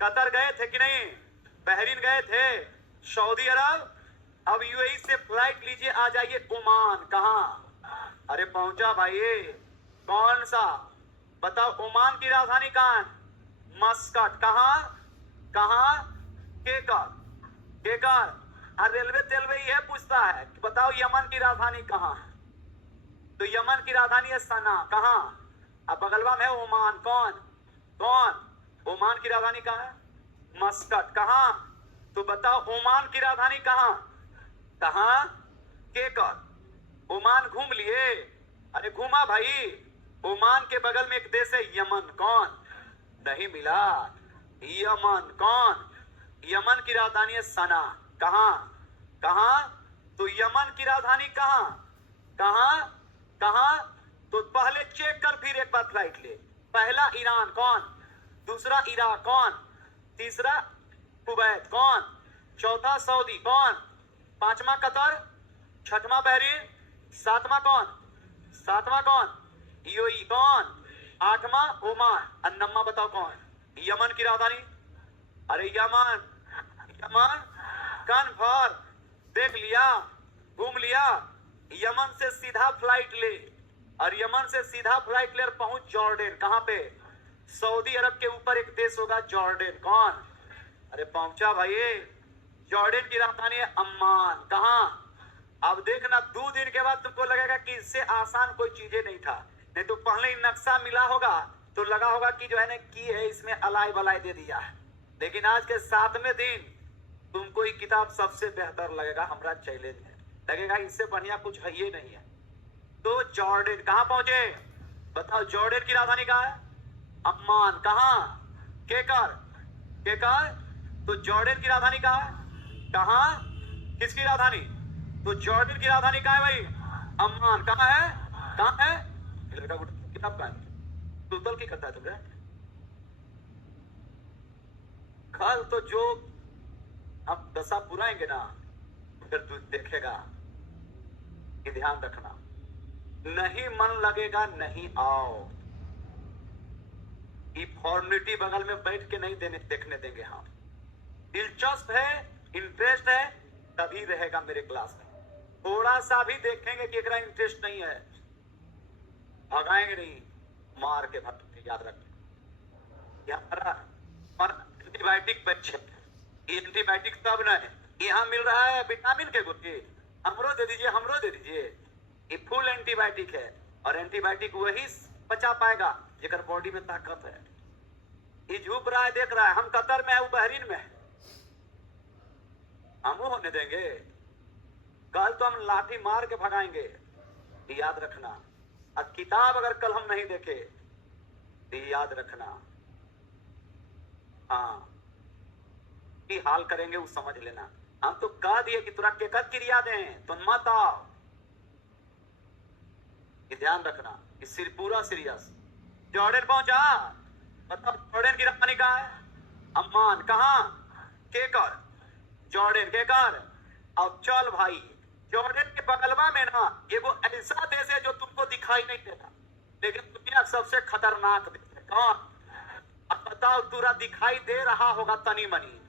कतर गए थे कि नहीं? बहरीन गए थे। सऊदी अरब। अब यूएई से फ्लाइट लीजिए, आ जाइए ओमान। कहाँ? अरे पहुंचा भाई। कौन सा? बताओ ओमान की राजधानी कहाँ है? मस्कट। कहाँ? केकर। रेलवे तेलवे ये पूछता है कि बताओ यमन की राजधानी कहाँ है? तो यमन की राजधानी है सना। कहाँ? अब बगलवा में ओमान। कौन? ओमान की राजधानी कहाँ है? मस्कट। कहाँ? तो बताओ ओमान की राजधानी कहाँ? केकर। ओमान घूम लिए। अरे घूमा भाई। ओमान के बगल में एक देश है यमन। कौन? नहीं मिला। यमन। कौन? यमन की राजधानी है सना। कहाँ? तो यमन की राजधानी कहाँ? तो पहले चेक कर, फिर एक बार फ्लाइट ले। पहला ईरान। कौन? दूसरा इराक। कौन? तीसरा कुवैत। कौन? चौथा सऊदी। कौन? पांचवा कतर। छठवां बहरीन। सातवां कौन? यूएई। कौन? आठवां ओमान। और नौवां बताओ कौन? यमन की राजधानी। अरे यमन। कन्फर्म। देख लिया, घूम लिया। यमन से सीधा फ्लाइट ले, और यमन से सीधा फ्लाइट ले और पहुंच जॉर्डन। कहां पे? सऊदी अरब के ऊपर एक देश होगा जॉर्डन। कौन? अरे पहुंचा भाई। जॉर्डन की राजधानी है अम्मान। कहां? अब देखना 2 दिन के बाद तुमको लगेगा कि इससे आसान कोई चीजें नहीं था। नहीं तो पहले ही नक्शा मिला होगा तो लगा होगा कि जो है ना की है इसमें अलाई बलाई दे दिया है। लेकिन आज के 7वें दिन तुमको ये किताब सबसे बेहतर लगेगा। हमारा चैलेंज है, लगेगा इससे बढ़िया कुछ है ये नहीं है। तो जॉर्डन कहां पहुंचे बताओ? जॉर्डन की राजधानी कहां है? अम्मान। कहां? केकर। केकर। तो जॉर्डन की राजधानी कहां है? कहां? किसकी राजधानी? तो जॉर्डन की राजधानी कहां है भाई? अम्मान। कहां है? कहां है? लड़का किताब कहां है? तुतल की करता है तुमने? कल तो जो हम दशा पुराएंगे ना फिर तू देखेगा कि ध्यान रखना, नहीं मन लगेगा नहीं आओ। ये फॉर्मेलिटी बगल में बैठ के नहीं देखने देंगे हम। दिलचस्प है, इंटरेस्ट है तभी रहेगा मेरे क्लास में। थोड़ा सा भी देखेंगे कि एकरा इंटरेस्ट नहीं है, भगाएंगे नहीं, मार के भगाएंगे। याद रखें एंटीबायोटिक बच्चे, एंटीबायोटिक तब ना है यहाँ मिल रहा है विटामिन के गोली, हमरो दे दीजिए, हमरो दे दीजिए। ये फुल एंटीबायोटिक है और एंटीबायोटिक वही बचा पाएगा जेकर बॉडी में ताकत है। ये झुक रहा है, देख रहा है, हम कतर में है, वो बहरीन में है, हम होने देंगे? कल तो हम लाठी मार के भगाएंगे, याद रखना। और किताब अगर कल हम नहीं देखे तो याद रखना, हाँ की हाल करेंगे वो समझ लेना। हम तो कह दिए कि तुरा केकर क्रिया दें, तुम मत आओ। ये ध्यान रखना, इस पूरा सीरियस। जॉर्डन पहुंचा, मतलब जॉर्डन की राजधानी कहां है? अम्मान। कहां? केकर। जॉर्डन केकर। अब चल भाई, जॉर्डन के बगलवा में ना ये वो ऐसा देश है जो तुमको दिखाई नहीं देता, लेकिन दुनिया सबसे खतरनाक देश है। कौन? अब बताओ, तुरा दिखाई दे रहा होगा तनी मनी,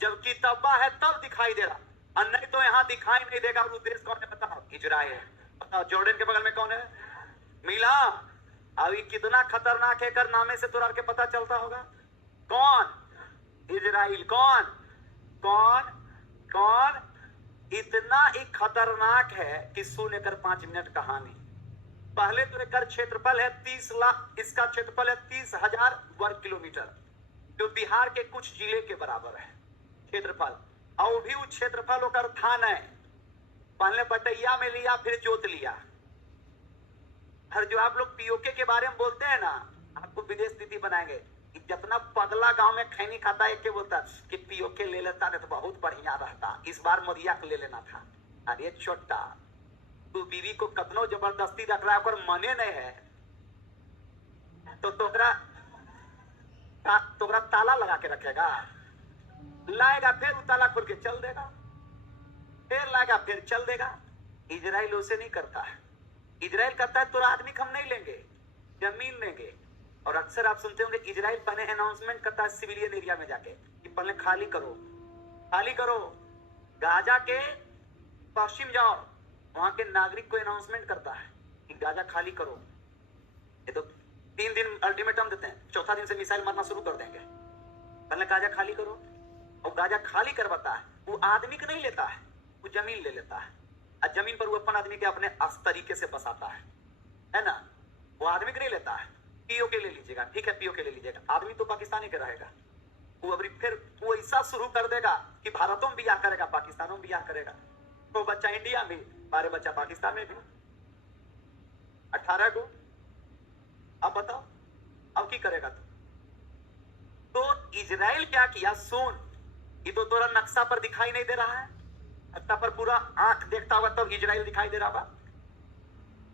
जबकि तब्बा है तब दिखाई दे रहा, और नहीं तो यहाँ दिखाई नहीं देगा। वो देश कौन है बताओ? इजराइल। बताओ जॉर्डन के बगल में कौन है? मिला। अभी कितना खतरनाक है कर नामे से तुरा के पता चलता होगा। कौन? इजराइल। कौन? कौन? कौन? इतना ही खतरनाक है कि सुन कर 5 मिनट कहानी। पहले तो एकर क्षेत्रफल है 30 लाख, इसका क्षेत्रफल है 30,000 वर्ग किलोमीटर, जो बिहार के कुछ जिले के बराबर है क्षेत्रफल। और भी वो क्षेत्रफल होकर थान है, पहले बटैया में लिया फिर जोत लिया। हर जो आप लोग पीओके के बारे में बोलते हैं ना, आपको विदेश स्थिति बनाएंगे। जितना पगला गांव में खैनी खाता है, क्या बोलता कि पीओके ले लेता नहीं तो बहुत बढ़िया रहता, इस बार मोदिया को ले लेना था। अरे छोटा, तू बीवी को कतनो जबरदस्ती रख रहा है और मने नहीं है तो तोरा ताला लगा के रखेगा? लाएगा फिर वो ताला खोल के चल देगा, फिर लाएगा फिर चल देगा। इजराइल उसे नहीं करता है। इजराइल करता है तो आदमी हम नहीं लेंगे, जमीन लेंगे। और अक्सर आप सुनते होंगे इजराइल पहले अनाउंसमेंट करता है सिविलियन एरिया में जाके कि पहले खाली करो, खाली करो। गाजा के पश्चिम जाओ, वहां के नागरिक को अनाउंसमेंट करता है कि गाजा खाली करो। ये तो 3 दिन अल्टीमेटम देते हैं, चौथा दिन से मिसाइल मारना शुरू कर देंगे। पहले गाजा खाली करो, और गाजा खाली करवाता है वो आदमी को नहीं लेता है, वो जमीन ले लेता है। और जमीन पर वो अपन आदमी के अपने तरीके से बसाता है ना। वो आदमी को नहीं लेता है। पीओके ले लीजिएगा, ठीक है, पीओके ले लीजिएगा, आदमी तो पाकिस्तानी के रहेगा। वो अभी फिर वो ऐसा शुरू कर देगा कि भारतों में बियाह करेगा, पाकिस्तानों में बियाह करेगा। तो बच्चा इंडिया में, 12 बच्चा पाकिस्तान में भी, 18 को। अब बताओ अब की करेगा तो इजराइल क्या किया सुन। ये तो तोरा नक्शा पर दिखाई नहीं दे रहा है, नक्शा पर पूरा आंख देखता होगा तब इजराइल दिखाई दे रहा होगा।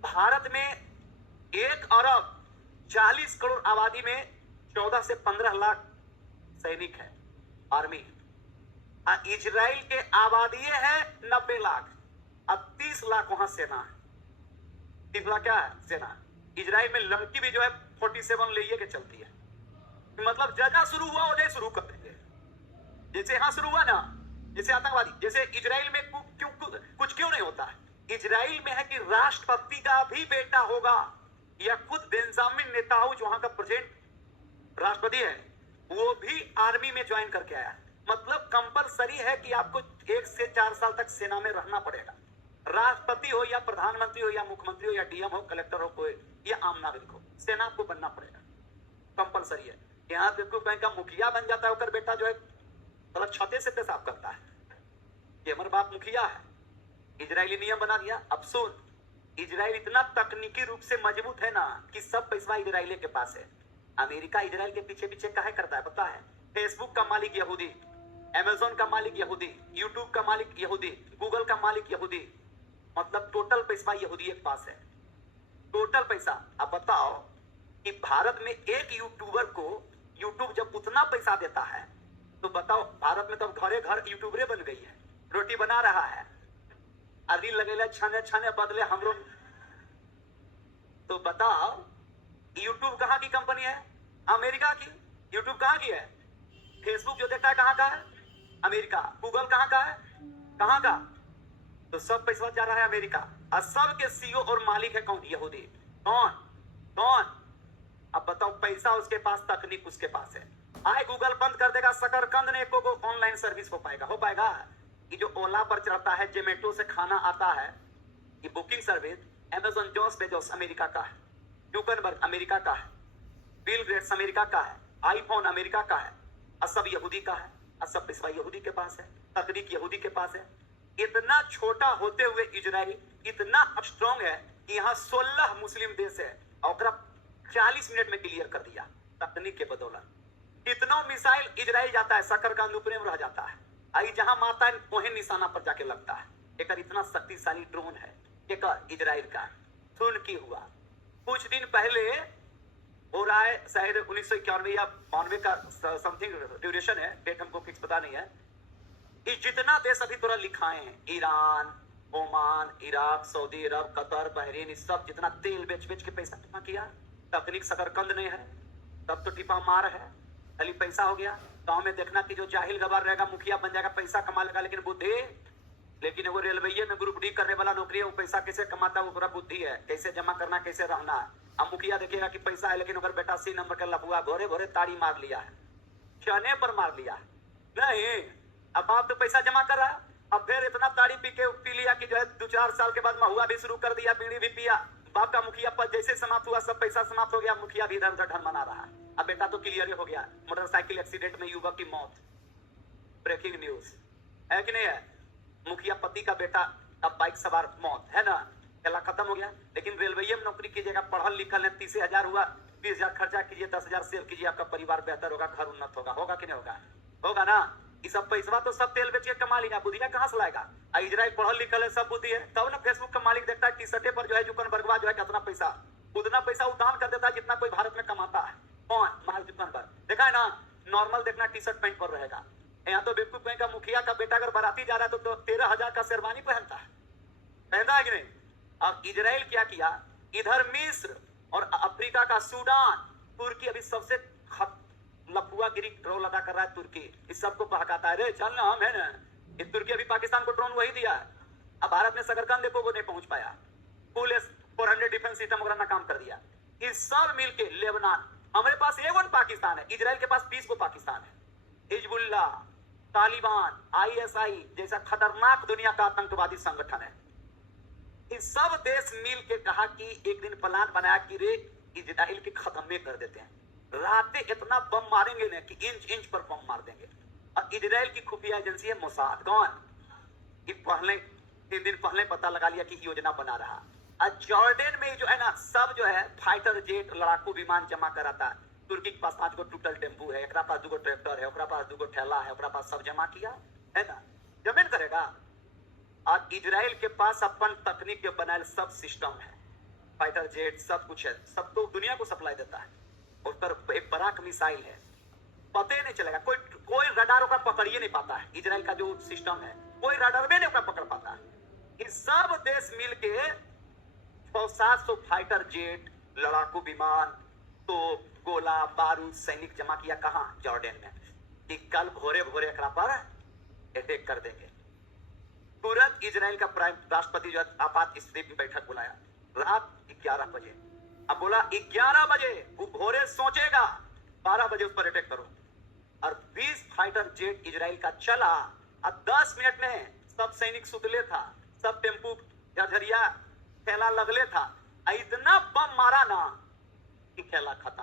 भारत में 1 अरब 40 करोड़ आबादी में 14 से 15 लाख सैनिक है, आर्मी। इजराइल के आबादी है 90 लाख, अब 30 लाख वहां सेना है। 30 लाख क्या है? सेना। इजराइल में लड़की भी जो है 47 ले के चलती है। मतलब जगह शुरू हुआ उधर शुरू कर देंगे, जैसे यहां शुरू हुआ ना, जैसे आतंकवादी, जैसे इजराइल में कुछ क्यों नहीं होता है? इजराइल में है कि राष्ट्रपति का भी बेटा होगा, या खुद बेंजामिन नेतान्याहू जो वहां का प्रेसिडेंट राष्ट्रपति है, वो भी आर्मी में ज्वाइन करके आया। मतलब कंपलसरी है कि आपको 1 से 4 साल तक सेना में रहना पड़ेगा। राष्ट्रपति हो या प्रधानमंत्री हो या मुख्यमंत्री हो या डीएम हो, कलेक्टर हो, कोई या आम नागरिक हो, सेना आपको बनना पड़ेगा, कंपलसरी है। यहाँ देखो कहीं का मुखिया बन जाता है, उनका बेटा जो है मतलब छते से पेशाब करता है, ये हमारे बाप मुखिया है। इजरायली नियम बना दिया। अब सुन, इजराइल इतना तकनीकी रूप से मजबूत है ना कि सब पैसा इजराइल के पास है। अमेरिका इजराइल के पीछे पीछे काहे करता है पता है? फेसबुक का मालिक यहूदी, अमेज़न का मालिक यहूदी, यूट्यूब का मालिक यहूदी, गूगल का मालिक यहूदी, मतलब टोटल पैसा यहूदी के पास है, टोटल पैसा। अब बताओ कि भारत में एक यूट्यूबर को यूट्यूब जब उतना पैसा देता है तो बताओ, भारत में तो घरे घर यूट्यूबरे बन गई है, रोटी बना रहा है, अभी लगेला छाने छाने बदले हम लोग। तो बताओ यूट्यूब कहाँ की कंपनी है? अमेरिका की। यूट्यूब कहाँ की है? फेसबुक जो देखता है कहाँ का है? अमेरिका। गूगल कहाँ का है? कहाँ का? तो सब पैसा जा रहा है अमेरिका, और सब के सीईओ और मालिक है कौन? यहूदी। कौन? कौन? अब बताओ, पैसा उसके पास, तकनीक उसके पास है। आए गूगल बंद कर देगा, शकरकंद ने एको को ऑनलाइन सर्विस हो पाएगा? हो पाएगा? कि जो ओला पर चढ़ता है, जोमेटो से खाना आता है, ये बुकिंग सर्विस, अमेज़न जॉस बेजोस अमेरिका का है, ज़ुकरबर्ग अमेरिका का है, बिल गेट्स अमेरिका का है, आईफोन अमेरिका का है, और सब यहूदी का है, और सब पैसा यहूदी के पास है, तकनीक यहूदी के पास है। इतना छोटा होते हुए इजराइल इतना स्ट्रॉन्ग है कि यहाँ 16 मुस्लिम देश है, और 40 मिनट में क्लियर कर दिया तकनीक के बदौलत। कितना मिसाइल इजराइल जाता है, शकरकंद ऊपरे में रह जाता है, आई जहां मारता है वहीं निशाना पर जाके लगता है। एक इतना शक्तिशाली ड्रोन है एक इजराइल का। सुन की हुआ कुछ दिन पहले हो रहा है, शायद 1991 या 92 का समथिंग ड्यूरेशन है, डेट हमको फिक्स पता नहीं है। ये जितना देश अभी थोड़ा लिखाए हैं, ईरान, ओमान, इराक, सऊदी अरब, कतर, बहरीन, इस सब जितना तेल बेच बेच के पैसा जमा किया, तकनीक शकरकंद नहीं है, तब तो टिपा मार है, खाली पैसा हो गया। गांव में देखना कि जो जाहिल गवार रहेगा मुखिया बन जाएगा, पैसा कमा लेगा, लेकिन बुद्धि, लेकिन वो रेलवे में ग्रुप डी करने वाला नौकरी है, वो पैसा कैसे कमाता है, वो पूरा बुद्धि है, कैसे जमा करना, कैसे रहना है। अब मुखिया देखेगा कि पैसा है, लेकिन अगर बेटा सी नंबर का लफुआ भोरे भोरे ताड़ी मार लिया है, चने पर मार लिया है, नहीं, अब बाप तो पैसा जमा कर रहा, अब फिर इतना ताड़ी पी लिया कि जो है 2-4 साल के बाद महुआ भी शुरू कर दिया, बीड़ी भी पिया, बाप का मुखिया पद जैसे समाप्त हुआ, सब पैसा समाप्त हो गया, मुखिया भी इधर उधर ढन मना रहा है। अब बेटा तो क्लियर हो गया, मोटरसाइकिल एक्सीडेंट में युवक की मौत, ब्रेकिंग न्यूज है कि नहीं है? मुखिया पति का बेटा अब बाइक सवार मौत, है ना? खेला खत्म हो गया। लेकिन रेलवे में नौकरी कीजिएगा, पढ़ल लिखल है, 30,000 हुआ, 20,000 खर्चा कीजिए, 10,000 सेव कीजिए, आपका परिवार बेहतर होगा, घर उन्नत होगा, होगा कि नहीं होगा? होगा ना? ये सब पैसा तो सब तेल बेच के कमा लिया, बुद्धिया कहाँ से लाएगा? इजराइल पढ़ल लिखल है, सब बुद्धि है, तब ना फेसबुक का मालिक देखता है टी शर्टे पर जो है जुकरबर्गवा जो है कितना पैसा, उतना पैसा उदान कर देता है जितना कोई भारत में कमाता है। कौन? Mark Zuckerberg. देखा है ना? नॉर्मल देखना टी शर्ट पैंट पर रहेगा। यहाँ तो बेवकूफ कहीं का मुखिया का बेटा अगर बाराती जा रहा है तो 13,000 का शेरवानी पहनता है, पहनता है कि नहीं? अब इजराइल क्या किया, इधर मिस्र और अफ्रीका का सूडान, तुर्की अभी सबसे लफुआ गिरी ड्रोन लगा कर रहा है, तुर्की इस सबको बहकाता है, रे चल ना हम है ना, ये तुर्की अभी पाकिस्तान को ड्रोन वही दिया है। अब भारत ने शकरकंद देखो वो नहीं पहुंच पाया, फुल 400 डिफेंस सिस्टम वगैरह काम कर दिया। इस सब मिलके लेबनान, हमारे पास 1 पाकिस्तान है, इजराइल के पास 20 पाकिस्तान है। हिजबुल्ला, तालिबान, ISI जैसा खतरनाक दुनिया का आतंकवादी संगठन है। इस सब देश मिल के कहा कि एक दिन प्लान बनाया कि रे इजराइल के खत्म में कर देते हैं, रातें इतना बम मारेंगे ना कि इंच इंच पर बम मार देंगे। और इजराइल की खुफिया एजेंसी है मोसाद, कौन? कि पहले 3 दिन पहले पता लगा लिया कि योजना बना रहा। और जॉर्डन में जो है ना, सब जो है फाइटर जेट, लड़ाकू विमान जमा कराता है। तुर्की के पास 5 गो टूटल टेम्पू है, एक पास 2 गो ट्रैक्टर है, एक पास 2 गो ठेला है, एक पास सब जमा किया है ना, जमीन करेगा। और इजराइल के पास अपन तकनीक के बनाए सब सिस्टम है, फाइटर जेट सब कुछ है, सब तो दुनिया को सप्लाई देता है। उस पर एक बराक मिसाइल है, पते नहीं चलेगा, कोई रडार का पकड़िए नहीं पाता है। इजराइल का जो सिस्टम है कोई रडार में नहीं पकड़ पाता है। ये सब देश मिलके 600-700 फाइटर जेट, लड़ाकू विमान, तो गोला बारूद, सैनिक जमा किया कहां? जॉर्डन में, कि कल भोरे भोरे एकरा पर अटैक कर देंगे। तुरंत इजराइल का प्राइम राष्ट्रपति जो आपात स्थिति में बैठक बुलाया रात 11 बजे। अब बोला 11 बजे, वो भोरे सोचेगा 12 बजे उस पर अटैक करो। और 20 फाइटर जेट इजराइल का चला और 10 मिनट में सब सैनिक सुतले था, सब टेम्पू झरिया खेला लगले था। इतना बम मारा ना कि खेला खत्म।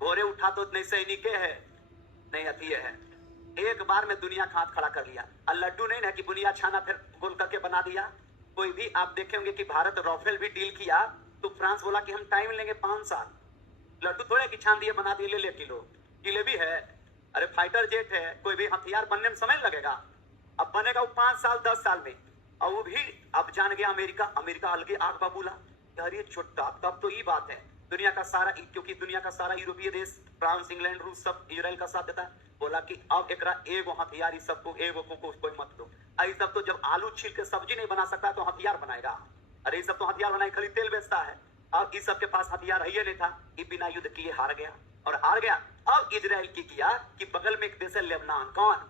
भोरे उठा तो नहीं सैनिक है नहीं अतिये है, एक बार में दुनिया का हाथ खड़ा कर लिया। और लड्डू नहीं ना कि बुनिया छाना फिर गोल करके बना दिया। कोई भी आप देखेंगे कि भारत राफेल भी डील किया तो फ्रांस बोला कि हम टाइम लेंगे 5 साल। लड्डू थोड़े कि छान दिए बना दिए ले ले किलो जिलेबी है। अरे फाइटर जेट है, कोई भी हथियार बनने में समय लगेगा। अब बनेगा वो 5 साल 10 साल में। और वो भी अब जान गया अमेरिका अलगे आग बबूला यार ये छोटा। तब तो ये बात है दुनिया का सारा, क्योंकि दुनिया का सारा यूरोपीय देश फ्रांस इंग्लैंड रूस सब इजराइल का साथ देता है। बोला कि अब एकरा एगो हथियार इस सबको एगो को कोई मत दो। आई सब तो जब आलू छील के सब्जी नहीं बना सकता तो हथियार बनाएगा। अरे ये सब तो हथियार बनाए खाली तेल बेचता है। अब इस सब के पास हथियार है नहीं था, ये बिना युद्ध किए हार गया और हार गया। अब इजराइल की किया कि बगल में एक देश है लेबनान, कौन,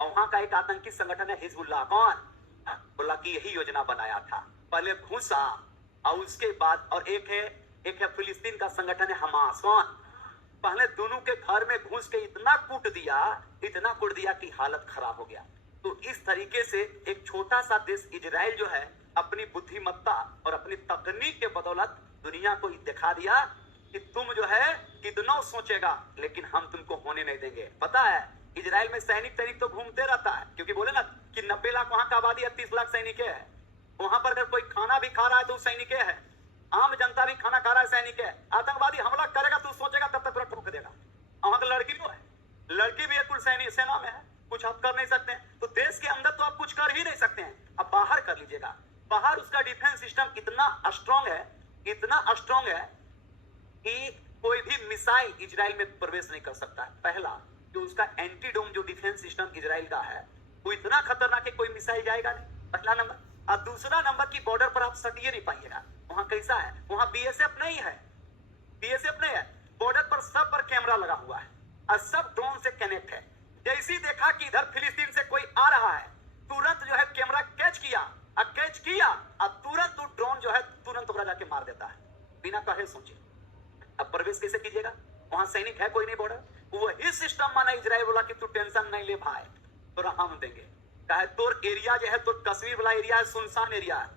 और वहां का एक आतंकी संगठन है हिजबुल्लाह, कौन, बोला कि यही योजना बनाया था। पहले घुसा और उसके बाद, और एक है फिलिस्तीन का संगठन है हमास, कौन, पहले दोनों के घर में घुस के इतना कूट दिया कि हालत खराब हो गया। तो इस तरीके से एक छोटा सा देश इजराइल जो है अपनी बुद्धिमत्ता और अपनी तकनीक के बदौलत दुनिया को दिखा दिया कि तुम जो है कितना सोचेगा लेकिन हम तुमको होने नहीं देंगे। पता है इजराइल में सैनिक तो घूमते रहता है, क्योंकि बोले ना कि 90 लाख वहां का आबादी है, 30 लाख सैनिक है। वहां पर अगर कोई खाना भी खा रहा है तो सैनिक है, आम जनता भी खाना खा रहा है सैनिक है। आतंकवादी हमला करेगा तो सोचेगा तब तक पूरा ठोक देगा। वहां का लड़की तो है, लड़की भी कुल सेना में है, कुछ आप कर नहीं सकते हैं। तो देश के अंदर तो आप कुछ कर ही नहीं सकते हैं, अब बाहर कर लीजिएगा। बाहर उसका डिफेंस सिस्टम इतना स्ट्रांग है कि कोई भी मिसाइल इजराइल में प्रवेश नहीं कर सकता है। पहला जो उसका एंटीडोम जो डिफेंस सिस्टम इजराइल का है वो इतना खतरनाक है, कोई मिसाइल जाएगा नहीं, पहला नंबर। और दूसरा नंबर की बॉर्डर पर आप सटिए नहीं पाइएगा। वहां कैसा है, वहां बीएसएफ नहीं है, बॉर्डर पर सब पर कैमरा लगा हुआ है और सब ड्रोन से कनेक्ट है। जैसे ही देखा कि इधर फिलिस्तीन से कोई आ रहा है तुरंत जो है कैमरा कैच किया और तुरंत वो ड्रोन जो है तुरंत ओकरा जाके मार देता है बिना कहे सोचे। अब प्रवेश कैसे कीजिएगा, वहां सैनिक है कोई नहीं बॉर्डर। वही सिस्टम माना इजराइल बोला कि तू टेंशन नहीं ले भाई, तोरा हम देंगे। चाहे तोर एरिया जो है तो कश्मीर वाला एरिया है, सुनसान एरिया है,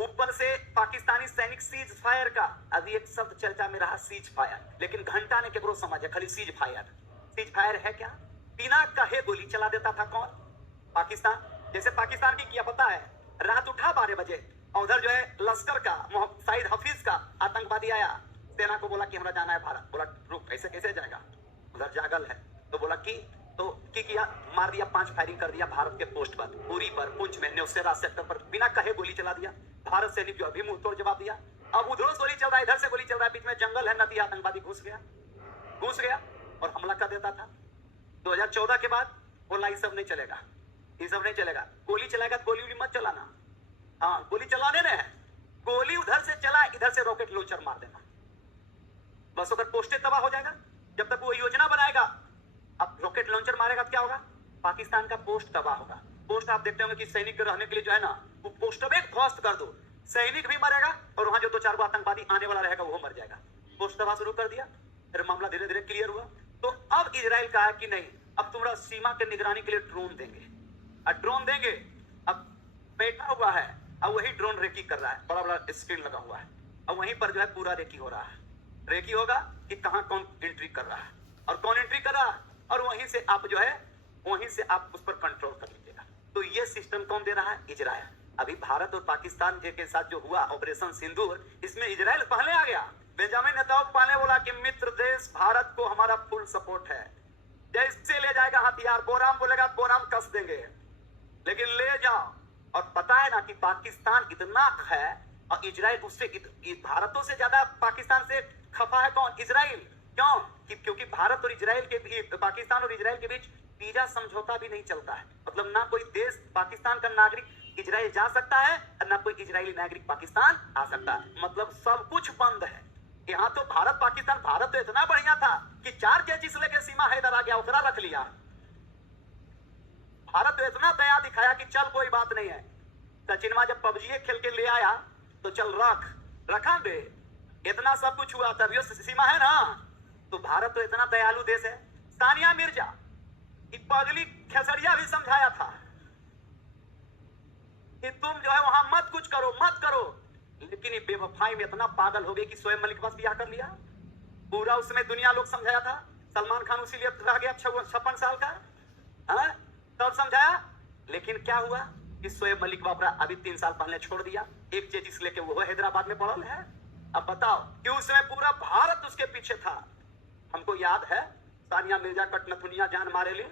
ऊपर से पाकिस्तानी सैनिक सीज फायर का, अभी एक शब्द चर्चा में रहा सीज फायर, लेकिन घंटा ने केकरो समझे खाली सीज फायर है क्या, बिना कहे गोली चला देता था कौन, पाकिस्तान। जैसे पाकिस्तान की किया पता है, रात उठा 12 बजे और उधर जो है लश्कर का साइद हफीज का आतंकवादी आया, सेना को बोला कि हमारा जाना है भारत। बोला रुक ऐसे कैसे जाएगा, उधर जागल है। तो बोला कि तो किया, मार दिया, 5 फायरिंग कर दिया भारत के पोस्ट पर, उरी पर, पुंछ में, न्योसेरा सेक्टर पर, बिना कहे गोली चला दिया। भारत सैनिक जो अभी मुंह तोड़ जवाब दिया। अब उधर गोली चल रहा है, इधर से गोली चल रहा है, बीच में जंगल है, नदी, आतंकवादी घुस गया और हमला कर देता था। 2014 के बाद बोला ये सब नहीं चलेगा, गोली चलाएगा, गोली मत चलाना। हाँ, गोली चलाने ने है, गोली उधर से चला, इधर से रॉकेट लॉन्चर मार देना, बस अगर पोस्टे तबाह हो जाएगा। जब तक वो योजना बनाएगा, अब रॉकेट लॉन्चर मारेगा तो क्या होगा, पाकिस्तान का पोस्ट तबाह होगा। पोस्ट आप देखते होंगे कि सैनिक के रहने के लिए जो है ना, वो पोस्ट में ध्वस्त कर दो, सैनिक भी मरेगा और वहां जो 2-4 आतंकवादी आने वाला रहेगा वो मर जाएगा। पोस्ट तबाह शुरू कर दिया, फिर मामला धीरे धीरे क्लियर हुआ। तो अब इजराइल कहा कि नहीं, अब तुम्हारा सीमा के निगरानी के लिए ड्रोन देंगे, अब बैठा हुआ है और वही ड्रोन रेकी कर रहा है, बड़ा बड़ा स्क्रीन लगा हुआ है और वहीं पर जो है पूरा रेकी हो रहा है। रेकी होगा कि कहां कौन एंट्री कर रहा है और कौन एंट्री कर रहा है, और वहीं से आप जो है वहीं से आप उस पर कंट्रोल कर लीजिएगा। तो ये सिस्टम कौन दे रहा है, इजराइल। अभी भारत और पाकिस्तान के साथ जो हुआ ऑपरेशन सिंदूर, इसमें इजराइल पहले आ गया। बेंजामिन नेतन्याहू पहले बोला कि मित्र देश भारत को हमारा फुल सपोर्ट है, जैसे ले जाएगा हथियार, बोराम बोलेगा बोराम कस देंगे, लेकिन ले जाओ। और पता है ना कि पाकिस्तान इतना है और इजराइल उससे, भारतों से ज्यादा पाकिस्तान से खफा है कौन, इजराइल। क्यों, क्योंकि भारत और इजराइल के बीच, पाकिस्तान और इजराइल के बीच वीजा समझौता भी नहीं चलता है। मतलब ना कोई देश पाकिस्तान का नागरिक इजराइल जा सकता है और ना कोई इजरायली नागरिक पाकिस्तान आ सकता है। मतलब सब कुछ बंद है यहाँ। तो भारत तो इतना बढ़िया था कि 4 केजी लेके सीमा हैदर आ गया, उतरा रख लिया। भारत तो इतना दया दिखाया कि चल कोई बात नहीं है, सचिनमा जब पबजी खेल के ले आया तो चल रखा दे, इतना सब कुछ हुआ, तभी सीमा है ना। तो भारत तो इतना दयालु देश है। सानिया मिर्जा कि पगली खेसरिया भी समझाया था कि तुम जो है वहां मत कुछ करो, मत करो, लेकिन ये बेवफाई में इतना पागल हो गई कि शोएब मलिक बस ब्याह कर लिया। पूरा उसमें दुनिया लोग समझाया था, सलमान खान उसी लिए रह गया 56 साल का, है तब समझाया। लेकिन क्या हुआ कि शोएब मलिक बाबरा अभी 3 साल पहले छोड़ दिया, एक चेजिस लेके वो हैदराबाद में पड़ल है। अब बताओ कि उसमें पूरा भारत उसके पीछे था। हमको याद है सानिया मिर्जा कटनथुनिया जान मारे ली,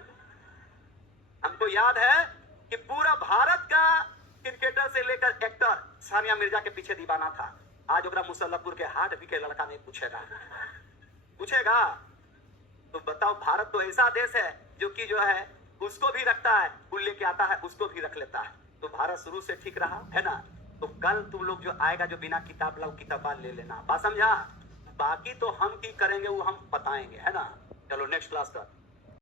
हमको याद है कि पूरा भारत का क्रिकेटर से लेकर एक्टर सानिया मिर्जा के पीछे दीवाना था। आज ओकरा मुसल्लफपुर के हाट भी के लड़का नहीं पूछेगा। तो बताओ, भारत तो ऐसा देश है जो कि जो है उसको भी रखता है, फूल लेके आता है उसको भी रख लेता है। तो भारत शुरू से ठीक रहा है ना। तो कल तुम लोग जो आएगा जो बिना किताब ला किताब ले लेना, बात समझा। बाकी तो हम की करेंगे वो हम बताएंगे, है ना। चलो नेक्स्ट क्लास का